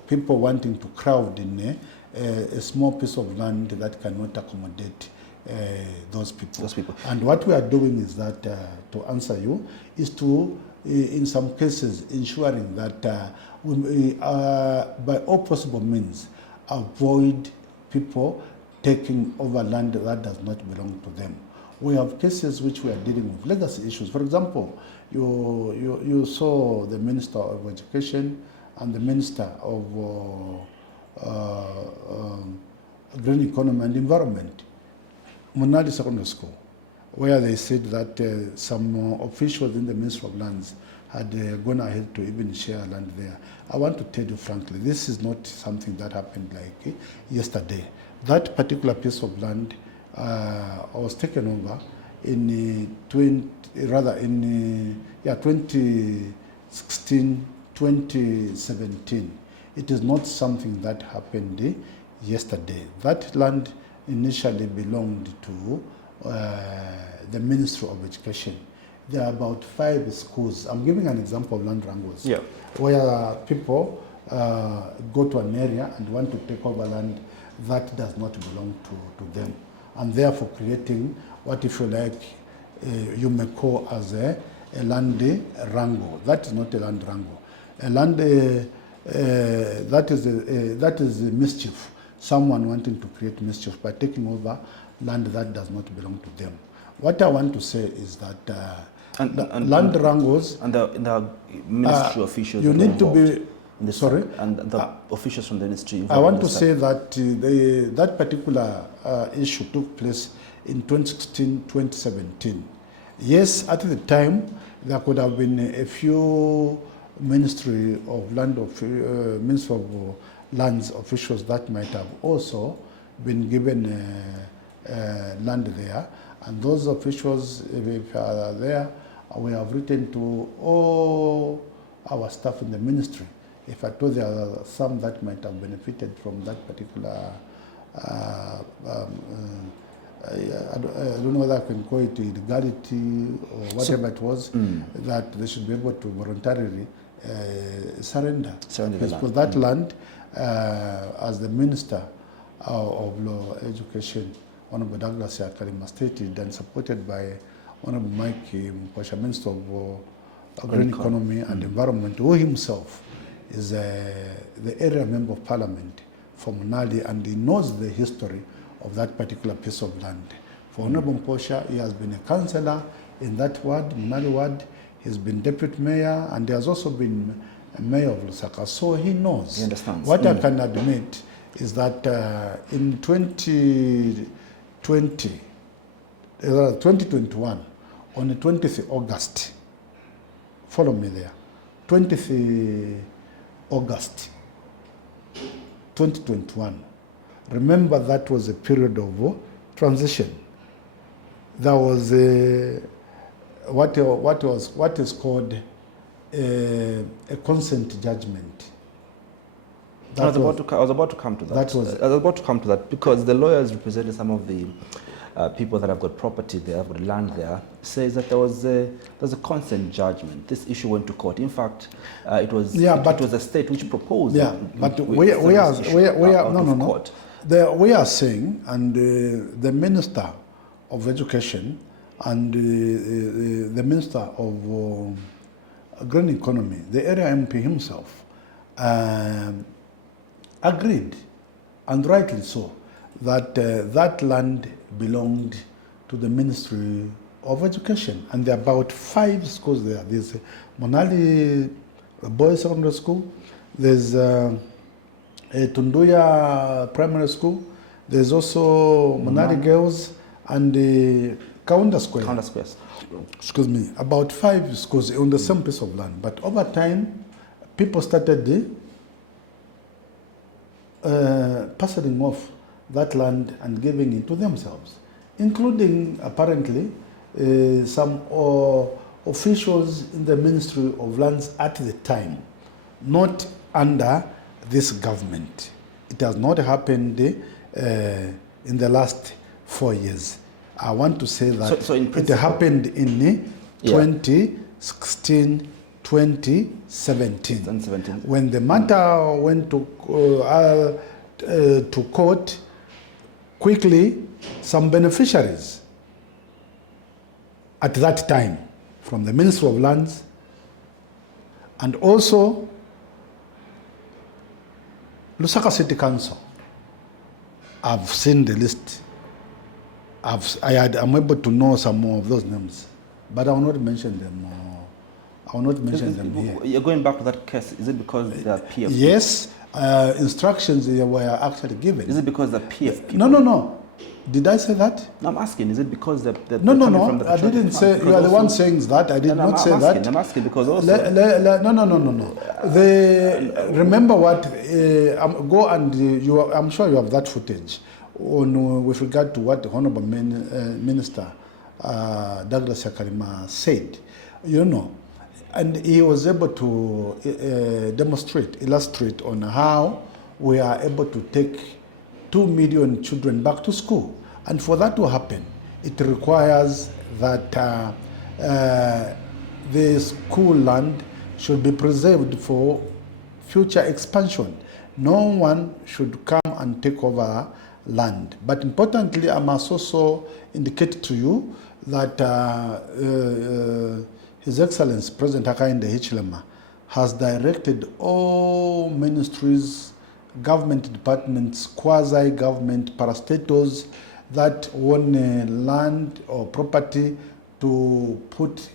people wanting to crowd in a small piece of land that cannot accommodate those people. And what we are doing is that, to answer you, is to, in some cases, ensuring that we by all possible means, avoid people taking over land that does not belong to them. We have cases which we are dealing with, legacy issues. For example, you saw the Minister of Education and the Minister of Green Economy and Environment, Munadi Secondary School, where they said that some officials in the Ministry of Lands had gone ahead to even share land there. I want to tell you frankly, this is not something that happened like yesterday. That particular piece of land was taken over in 2016, 2017. It is not something that happened yesterday. That land initially belonged to the Ministry of Education. There are about 5 schools. I'm giving an example of land wrangles, where people go to an area and want to take over land that does not belong to them, and therefore creating what, if you like, you may call as a land wrangle. That is not a land wrangle. A land that is a mischief. Someone wanting to create mischief by taking over land that does not belong to them. What I want to say is that land wrangles and the ministry officials. You need to be. Sorry, and the officials from the ministry. I want to say that that particular issue took place in 2016, 2017. Yes, at the time there could have been a few Ministry of Lands officials that might have also been given land there, and those officials, if are there, we have written to all our staff in the ministry. If I told there are some that might have benefited from that particular, I don't know whether I can call it illegality or whatever it was, that they should be able to voluntarily surrender that land. As the Minister of Law Education, Honorable Douglas Yakalima stated, and supported by Honorable Mike Mpwasha, Minister of Green Economy and Environment, who himself is the area member of Parliament for Munali, and he knows the history of that particular piece of land. For Honorable Mpwasha, he has been a councillor in that ward, Munali ward. He's been deputy mayor, and he has also been a mayor of Lusaka, so he knows. He understands. What I can admit is that in 2021, on the 20th August, follow me there, 20th August 2021, remember that was a period of transition. There was what is called a consent judgment. I was about to come to that. I was about to come to that because the lawyers representing some of the people that have got property there, have got land there, says that there's a consent judgment. This issue went to court. In fact, it was a state which proposed. Yeah, but we are saying, and the Minister of Education and the Minister of Green Economy, the area MP himself, agreed, and rightly so, that that land belonged to the Ministry of Education. And there are about 5 schools there. There's Monali Boys Secondary School, there's Tunduya Primary School, there's also Monali Girls, and Kaunda Square. Kaunda Squares. Excuse me, about 5 schools on the same piece of land. But over time, people started parceling off that land and giving it to themselves, including apparently some officials in the Ministry of Lands at the time, not under this government. It has not happened in the last 4 years. I want to say that it happened in 2016, 2017. When the matter went to court, quickly some beneficiaries at that time from the Ministry of Lands and also Lusaka City Council. I've seen the list. I'm able to know some more of those names, but I will not mention them. I will not mention them here. You're going back to that case. Is it because they are PF? Yes, instructions were actually given. Is it because the PF people? No. Did I say that? No, I'm asking. Is it because they're No. from the I didn't say. You are the one saying that. I did not say that. I'm asking because also. No. Remember what? Go and I'm sure you have that footage on with regard to what the Honorable Minister Douglas Yakalima said. You know, and he was able to illustrate on how we are able to take 2 million children back to school. And for that to happen, it requires that the school land should be preserved for future expansion. No one should come and take over land. But importantly, I must also indicate to you that His Excellency President Hakainde Hichilema has directed all ministries, government departments, quasi-government parastatals, that own land or property to put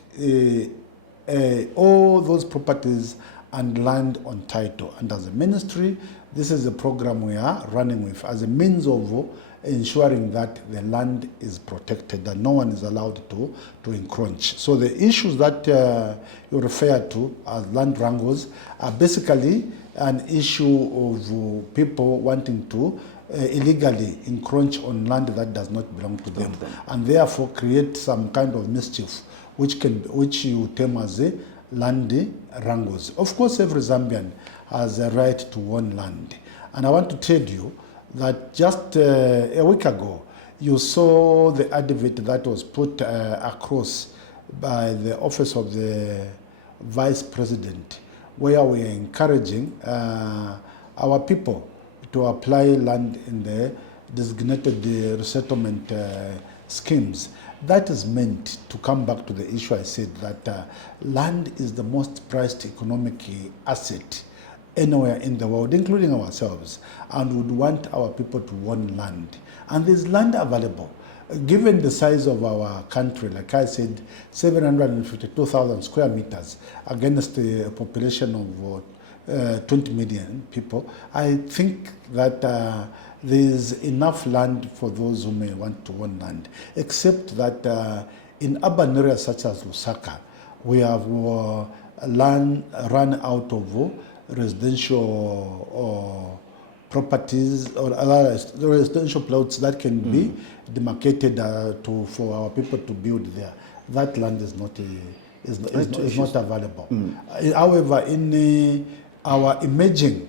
all those properties and land on title. And as a ministry, this is a program we are running with as a means of ensuring that the land is protected and no one is allowed to encroach. So the issues that you refer to as land wrangles are basically an issue of people wanting to illegally encroach on land that does not belong to them, and therefore create some kind of mischief which you term as a land wrangles. Of course, every Zambian has a right to own land. And I want to tell you that just a week ago, you saw the advert that was put across by the Office of the Vice President, where we are encouraging our people to apply land in the designated resettlement schemes. That is meant to come back to the issue I said that land is the most prized economic asset anywhere in the world, including ourselves, and would want our people to own land. And there's land available. Given the size of our country, like I said, 752,000 square meters against a population of 20 million people, I think that there's enough land for those who may want to own land, except that in urban areas such as Lusaka, we have land run out of residential properties or other residential plots that can be demarcated for our people to build there. That land is not available. However, in our emerging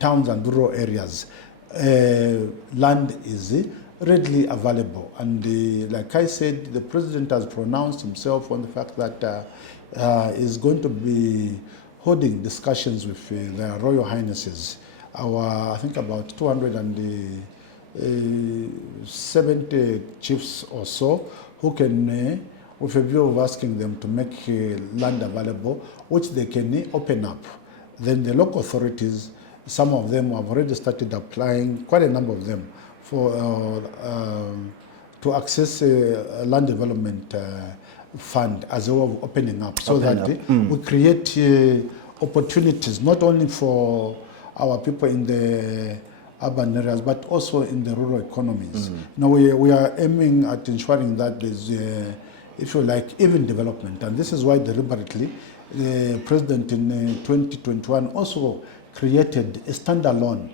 towns and rural areas, land is readily available. And like I said, the president has pronounced himself on the fact that is going to be holding discussions with their Royal Highnesses, I think about 270 chiefs or so, who can, with a view of asking them to make land available, which they can open up. Then the local authorities, some of them have already started applying, quite a number of them, for to access land development fund as a way of opening up, so that we create opportunities not only for our people in the urban areas but also in the rural economies. Now we are aiming at ensuring that there's, if you like, even development, and this is why deliberately the president in 2021 also created a standalone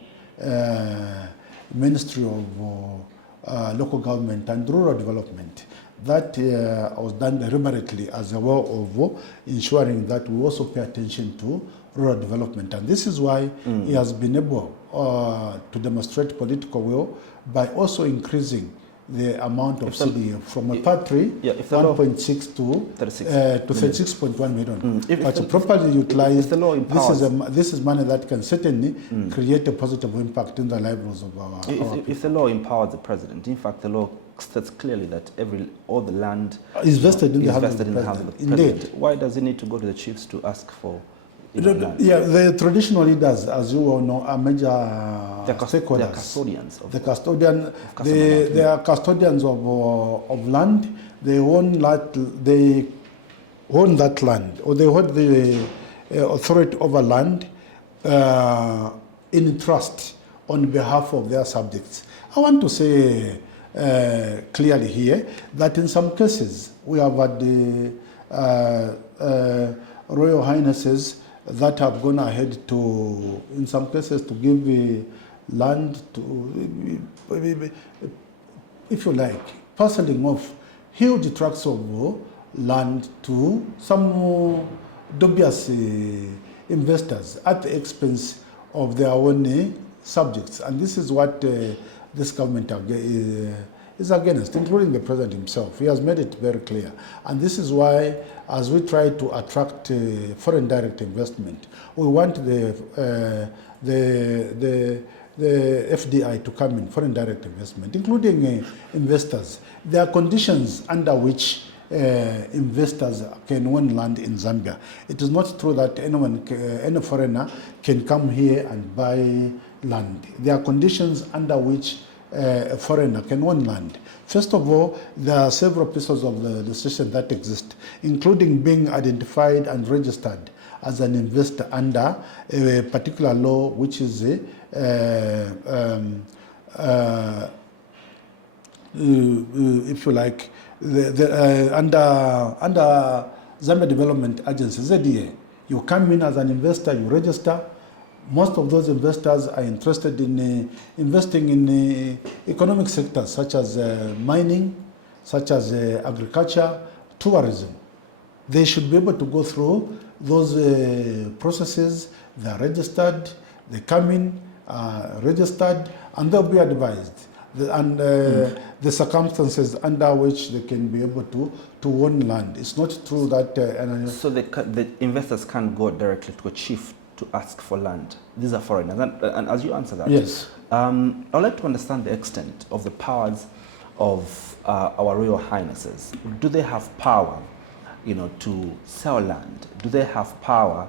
Ministry of Local Government and Rural Development. That was done deliberately as a way of ensuring that we also pay attention to rural development. And this is why he has been able to demonstrate political will by also increasing the amount of CDF from a part 3, 1.6 to 36.1 million. But properly utilized, this is money that can certainly create a positive impact in the lives of our people. If the law empowers the president, in fact, the law states clearly that all the land is vested in the hands of the president. Indeed. Why does he need to go to the chiefs to ask for land? Yeah, the traditional leaders, as you all know, are major stakeholders. They are custodians. They are custodians of land. They own that land, or they hold the authority over land in trust on behalf of their subjects. I want to say clearly here that in some cases we have had the Royal Highnesses that have gone ahead to, in some cases, to give land to, if you like, parceling off huge tracts of land to some dubious investors at the expense of their own subjects. And this is what this government is against, including the president himself. He has made it very clear. And this is why, as we try to attract foreign direct investment, we want the FDI to come in, foreign direct investment, including investors. There are conditions under which investors can own land in Zambia. It is not true that any foreigner can come here and buy land. There are conditions under which a foreigner can own land. First of all, there are several pieces of the legislation that exist, including being identified and registered as an investor under a particular law, which is if you like, under Zambia Development Agency, ZDA. You come in as an investor, you register. Most of those investors are interested in investing in economic sectors such as mining, such as agriculture, tourism. They should be able to go through those processes. They are registered, they come in, registered, and they'll be advised. The circumstances under which they can be able to own land. It's not true that... so the investors can't go directly to a chief to ask for land. These are foreigners. And as you answer that, yes. I'd like to understand the extent of the powers of our Royal Highnesses. Do they have power, to sell land? Do they have power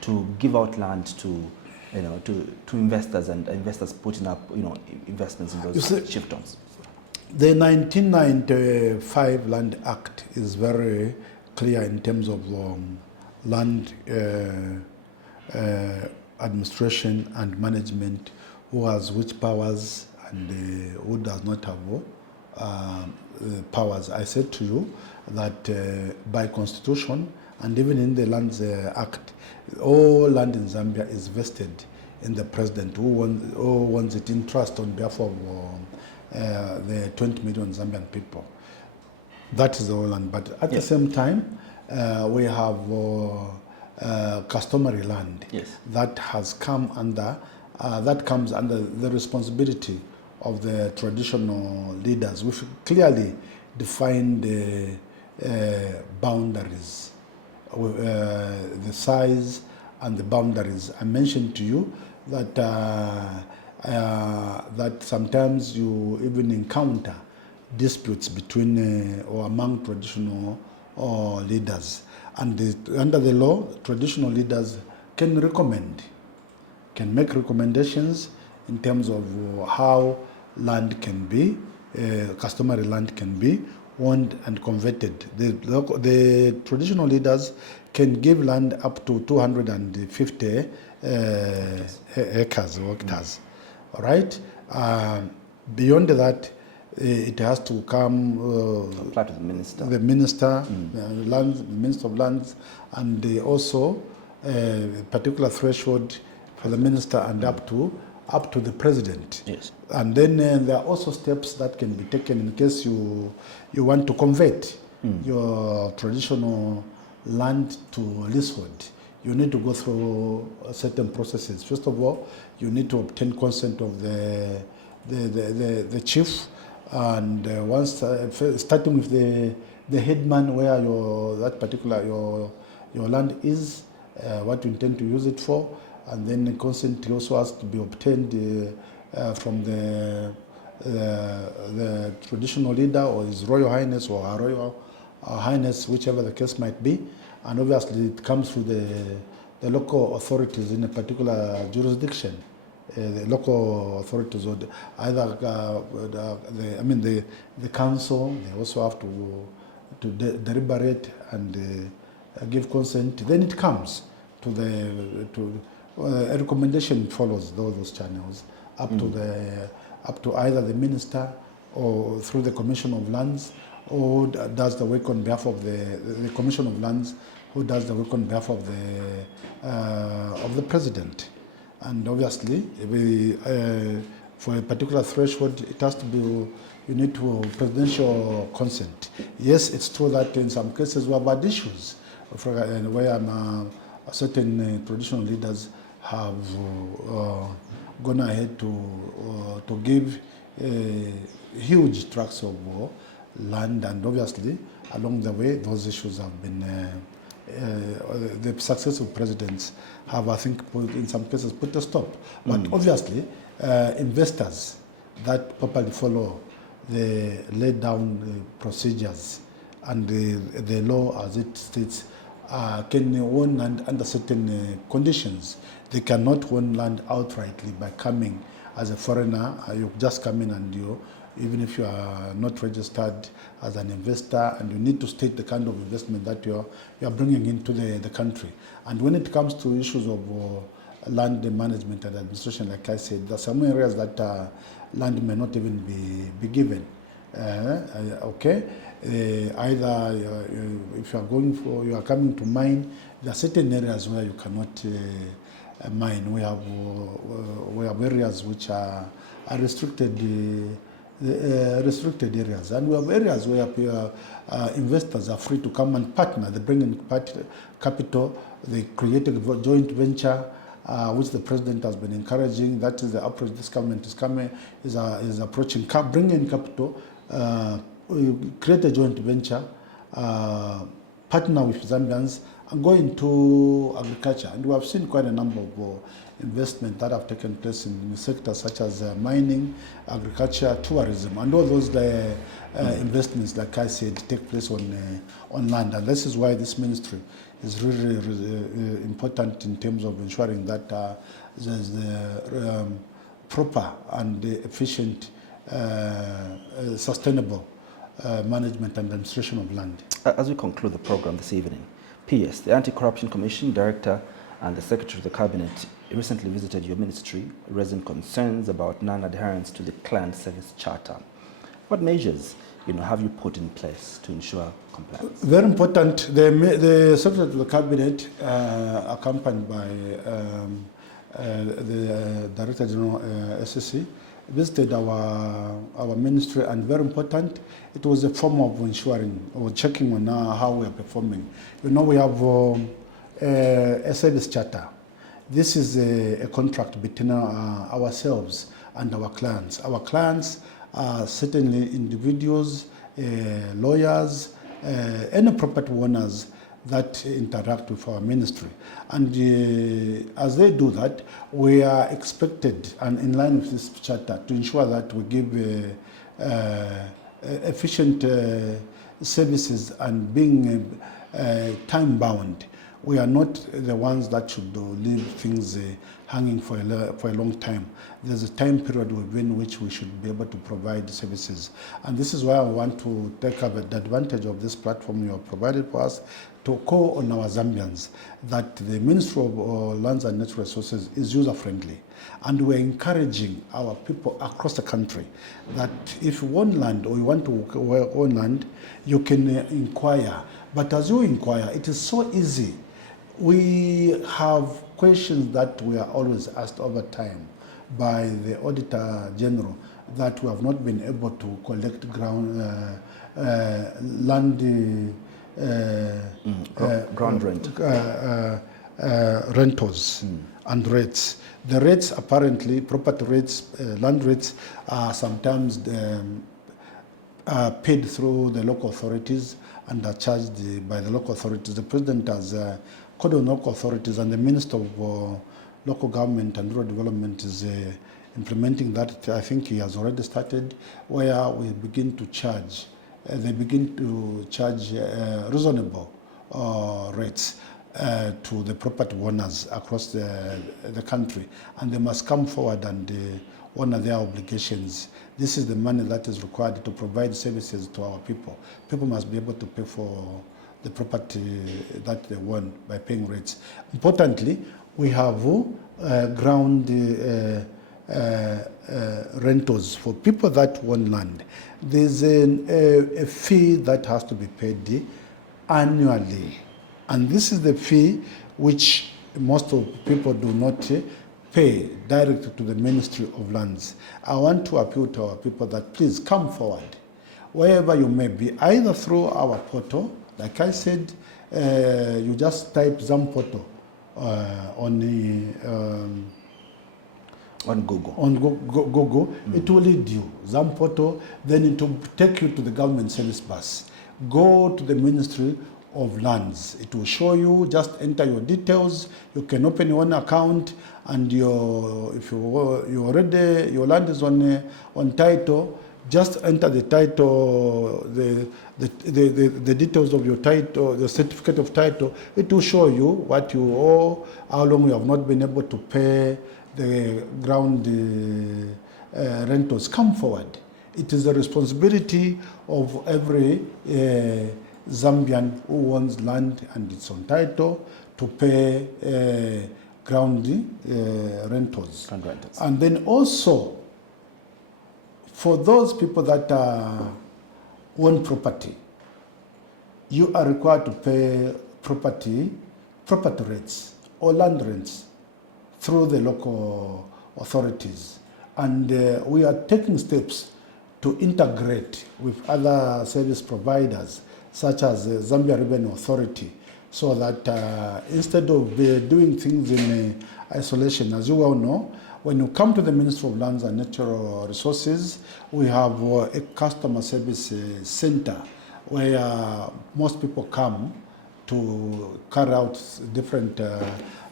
to give out land to investors, and investors putting up, investments in those chiefdoms? The 1995 Land Act is very clear in terms of land administration and management, who has which powers and who does not have powers. I said to you that by constitution and even in the Lands Act, all land in Zambia is vested in the president, who owns it in trust on behalf of the 20 million Zambian people. That is the whole land. But at the same time, we have customary land that has come under, that comes under the responsibility of the traditional leaders, which clearly define the boundaries, the size and the boundaries. I mentioned to you that that sometimes you even encounter disputes between or among traditional leaders, and under the law, traditional leaders can make recommendations in terms of how land can be, customary land can be owned and converted. The traditional leaders can give land up to 250 acres or hectares. All right. Beyond that, it has to come apply to the minister. The minister, Minister of Lands, and also a particular threshold for the minister and up to the president. Yes. And then there are also steps that can be taken in case you want to convert your traditional land to leasehold. You need to go through certain processes. First of all, you need to obtain consent of the chief, and once starting with the headman, where that particular your land is, what you intend to use it for, and then the consent also has to be obtained from the traditional leader or His Royal Highness or Her Royal Highness, whichever the case might be. And obviously it comes through the local authorities in a particular jurisdiction. The local authorities would either the council, they also have to deliberate and give consent. Then it comes to a recommendation follows those channels up to either the minister or through the Commission of Lands, or does the work on behalf of the Commission of Lands, who does the work on behalf of the president. And obviously, for a particular threshold, it has to be, you need to presidential consent. Yes, it's true that in some cases we have had issues where certain traditional leaders have gone ahead to give huge tracts of land, and obviously along the way those issues have been the successive presidents have, I think, in some cases put a stop. But obviously investors that properly follow the laid down procedures and the law as it states can own land under certain conditions. They cannot own land outrightly by coming as a foreigner, you just come in and even if you are not registered as an investor, and you need to state the kind of investment that you are bringing into the country. And when it comes to issues of land management and administration, like I said, there are some areas that land may not even be given. Okay, either if you are coming to mine, there are certain areas where you cannot mine. We have areas which are restricted. Restricted areas, and we have areas where investors are free to come and partner. They bring in capital, they create a joint venture, which the president has been encouraging. That is the approach this government is approaching. Bring in capital, create a joint venture, partner with Zambians, and go into agriculture. And we have seen quite a number of investments that have taken place in sectors such as mining, agriculture, tourism, and all those investments, like I said, take place on land. And this is why this ministry is really important in terms of ensuring that there's the proper and efficient, sustainable management and administration of land. As we conclude the program this evening, PS, the Anti-Corruption Commission Director and the Secretary of the Cabinet recently visited your ministry, raising concerns about non-adherence to the Client Service Charter. What measures have you put in place to ensure compliance? Very important. The Secretary of the Cabinet, accompanied by the Director General SSC, visited our ministry, and very important, it was a form of ensuring or checking on how we are performing. We have a service charter. This is a contract between ourselves and our clients. Our clients are certainly individuals, lawyers, any property owners that interact with our ministry. And as they do that, we are expected, and in line with this charter, to ensure that we give efficient services and being time-bound. We are not the ones that should leave things hanging for a long time. There's a time period within which we should be able to provide services. And this is why I want to take advantage of this platform you have provided for us to call on our Zambians that the Ministry of Lands and Natural Resources is user-friendly. And we're encouraging our people across the country that if you own land or you want to own land, you can inquire. But as you inquire, it is so easy. We have questions that we are always asked over time by the Auditor General that we have not been able to collect land ground rent rentals and rates. The rates, apparently, property rates, land rates, are sometimes paid through the local authorities and are charged by the local authorities. The President has called on local authorities, and the Minister of Local Government and Rural Development is implementing that. I think he has already started, where we begin to charge. They begin to charge reasonable rates to the property owners across the country, and they must come forward and honor their obligations. This is the money that is required to provide services to our people. People must be able to pay for the property that they own by paying rates. Importantly, we have ground rentals for people that own land. There's a fee that has to be paid annually, and this is the fee which most of people do not pay directly to the Ministry of Lands. I want to appeal to our people that please come forward, wherever you may be, either through our portal. Like I said, you just type Zampoto on Google. On Google, it will lead you. Zampoto, then it will take you to the government service bus. Go to the Ministry of Lands. It will show you, just enter your details. You can open your own account, and if your land is on title, just enter the title, the details of your title, the certificate of title. It will show you what you owe, how long you have not been able to pay the ground rentals come forward. It is the responsibility of every Zambian who owns land and it's on title to pay ground rentals. And then also, for those people that own property, you are required to pay property rates or land rents through the local authorities. And we are taking steps to integrate with other service providers, such as the Zambia Revenue Authority, so that instead of doing things in isolation, as you well know, when you come to the Ministry of Lands and Natural Resources, we have a customer service center where most people come to carry out different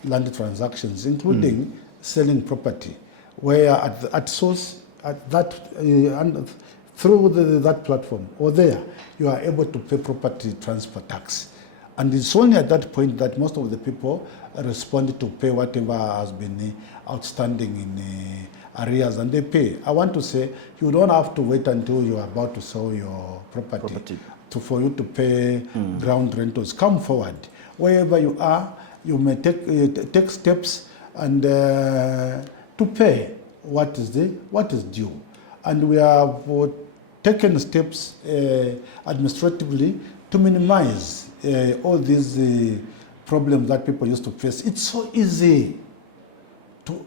land transactions, including selling property, where at source, at that through that platform or there, you are able to pay property transfer tax. And it's only at that point that most of the people respond to pay whatever has been outstanding in arrears, and they pay. I want to say you don't have to wait until you are about to sell your property. For you to pay ground rentals. Come forward. Wherever you are, you may take steps and to pay what is due. And we have taken steps administratively to minimize all these problems that people used to face. It's so easy to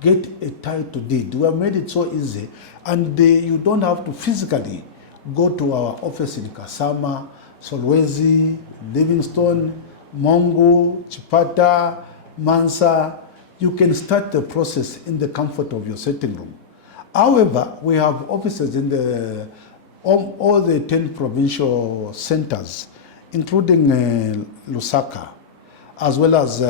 get a title deed. We have made it so easy, and you don't have to physically go to our office in Kasama, Solwezi, Livingstone, Mongo, Chipata, Mansa. You can start the process in the comfort of your sitting room. However, we have offices in all the 10 provincial centers, including Lusaka, as well as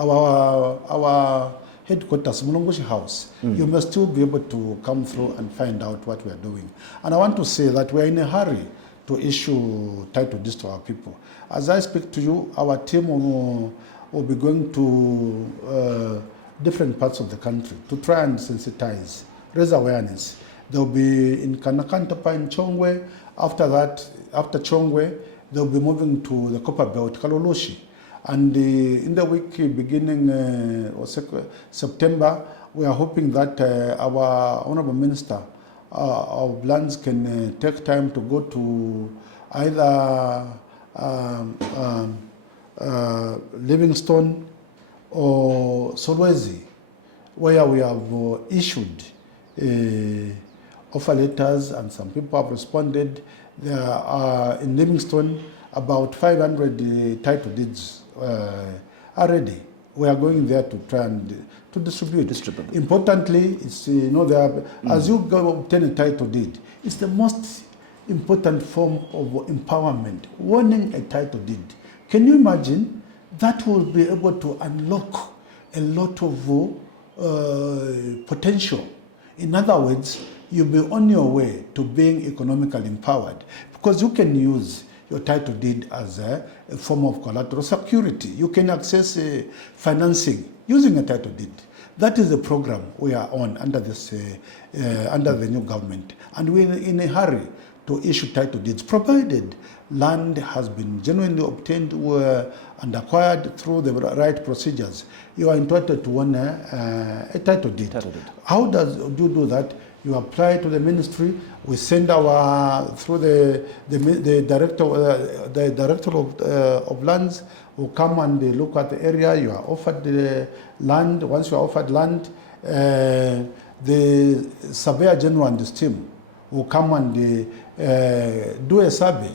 our headquarters, Mulongoshi House. You must still be able to come through and find out what we are doing. And I want to say that we are in a hurry to issue title deeds to our people. As I speak to you, our team will be going to different parts of the country to try and sensitize, raise awareness. They'll be in Kanakantapa in Chongwe. After that, after Chongwe, they'll be moving to the Copper Belt, Kaloloshi. And in the week beginning September, we are hoping that our Honorable Minister of Lands can take time to go to either Livingstone or Solwezi, where we have issued offer letters, and some people have responded. There are in Livingstone about 500 title deeds are ready. We are going there to try and to distribute. Importantly, it's as you go obtain a title deed, it's the most important form of empowerment. Owning a title deed, can you imagine? That will be able to unlock a lot of potential. In other words, you'll be on your way to being economically empowered, because you can use your title deed as a form of collateral security. You can access financing using a title deed. That is the program we are on under this under the new government, and we're in a hurry to issue title deeds, provided land has been genuinely obtained and acquired through the right procedures. You are entitled to own a title deed. How do you do that? You apply to the ministry. We send through the director of lands will come and look at the area. You are offered the land. Once you are offered land, the surveyor general and his team will come and do a survey,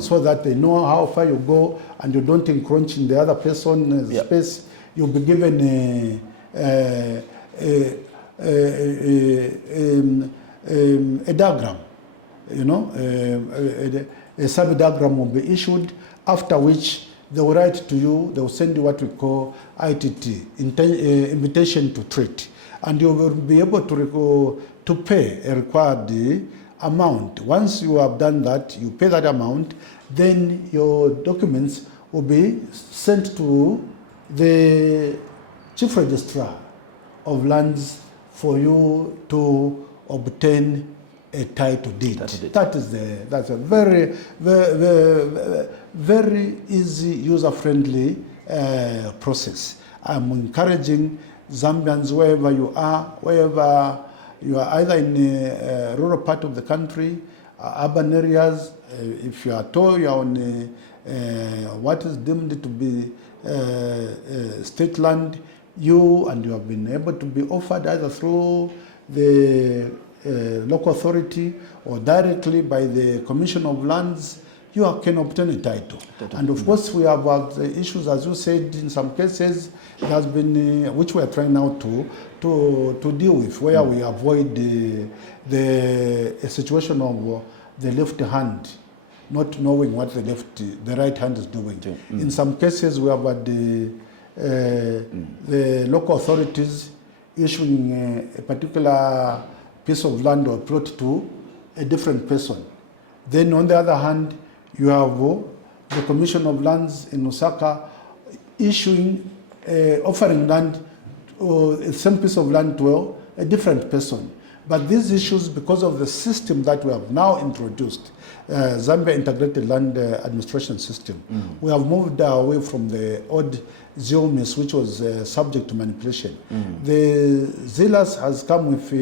so that they know how far you go and you don't encroach in the other person's space. You'll be given a diagram, a survey diagram will be issued, after which they will write to you, they will send you what we call ITT, invitation to treat, and you will be able to pay a required amount. Once you have done that, you pay that amount, then your documents will be sent to the chief registrar of lands for you to obtain a title deed. That's a very, very, very, very easy, user-friendly process. I'm encouraging Zambians, wherever you are either in a rural part of the country, urban areas, if you are told you are on what is deemed to be state land, you have been able to be offered either through the local authority or directly by the Commission of Lands, you can obtain a title. And of course, we have issues, as you said, in some cases, there has been, which we are trying now to deal with, where we avoid a situation of the left hand not knowing what the right hand is doing. In some cases, we have the local authorities issuing a particular piece of land or plot to a different person. Then on the other hand, you have the Commission of Lands in Osaka issuing, offering land, the same piece of land to a different person. But these issues, because of the system that we have now introduced, Zambia Integrated Land Administration System, we have moved away from the old ZIOMIS, which was subject to manipulation. The ZILAS has come with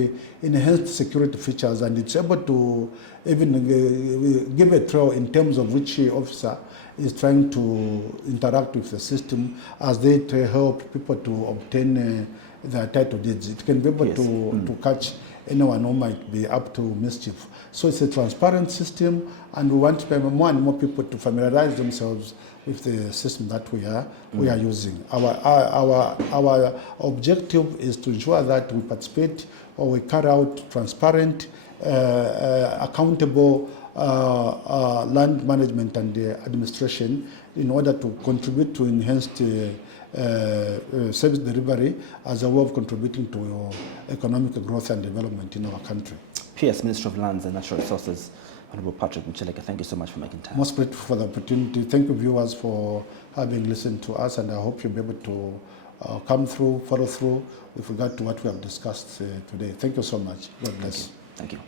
enhanced security features, and it's able to even give a trail in terms of which officer is trying to interact with the system as they help people to obtain their title deeds. It can be able to catch anyone who might be up to mischief. So it's a transparent system, and we want more and more people to familiarize themselves with the system that we are using. Our objective is to ensure that we participate or we carry out transparent, accountable land management and administration in order to contribute to enhanced service delivery as a way of contributing to economic growth and development in our country. PS Minister of Lands and Natural Resources, Honorable Patrick Mucheleka, thank you so much for making time. Most grateful for the opportunity. Thank you, viewers, for having listened to us, and I hope you'll be able to follow through with regard to what we have discussed today. Thank you so much. God bless. Thank you.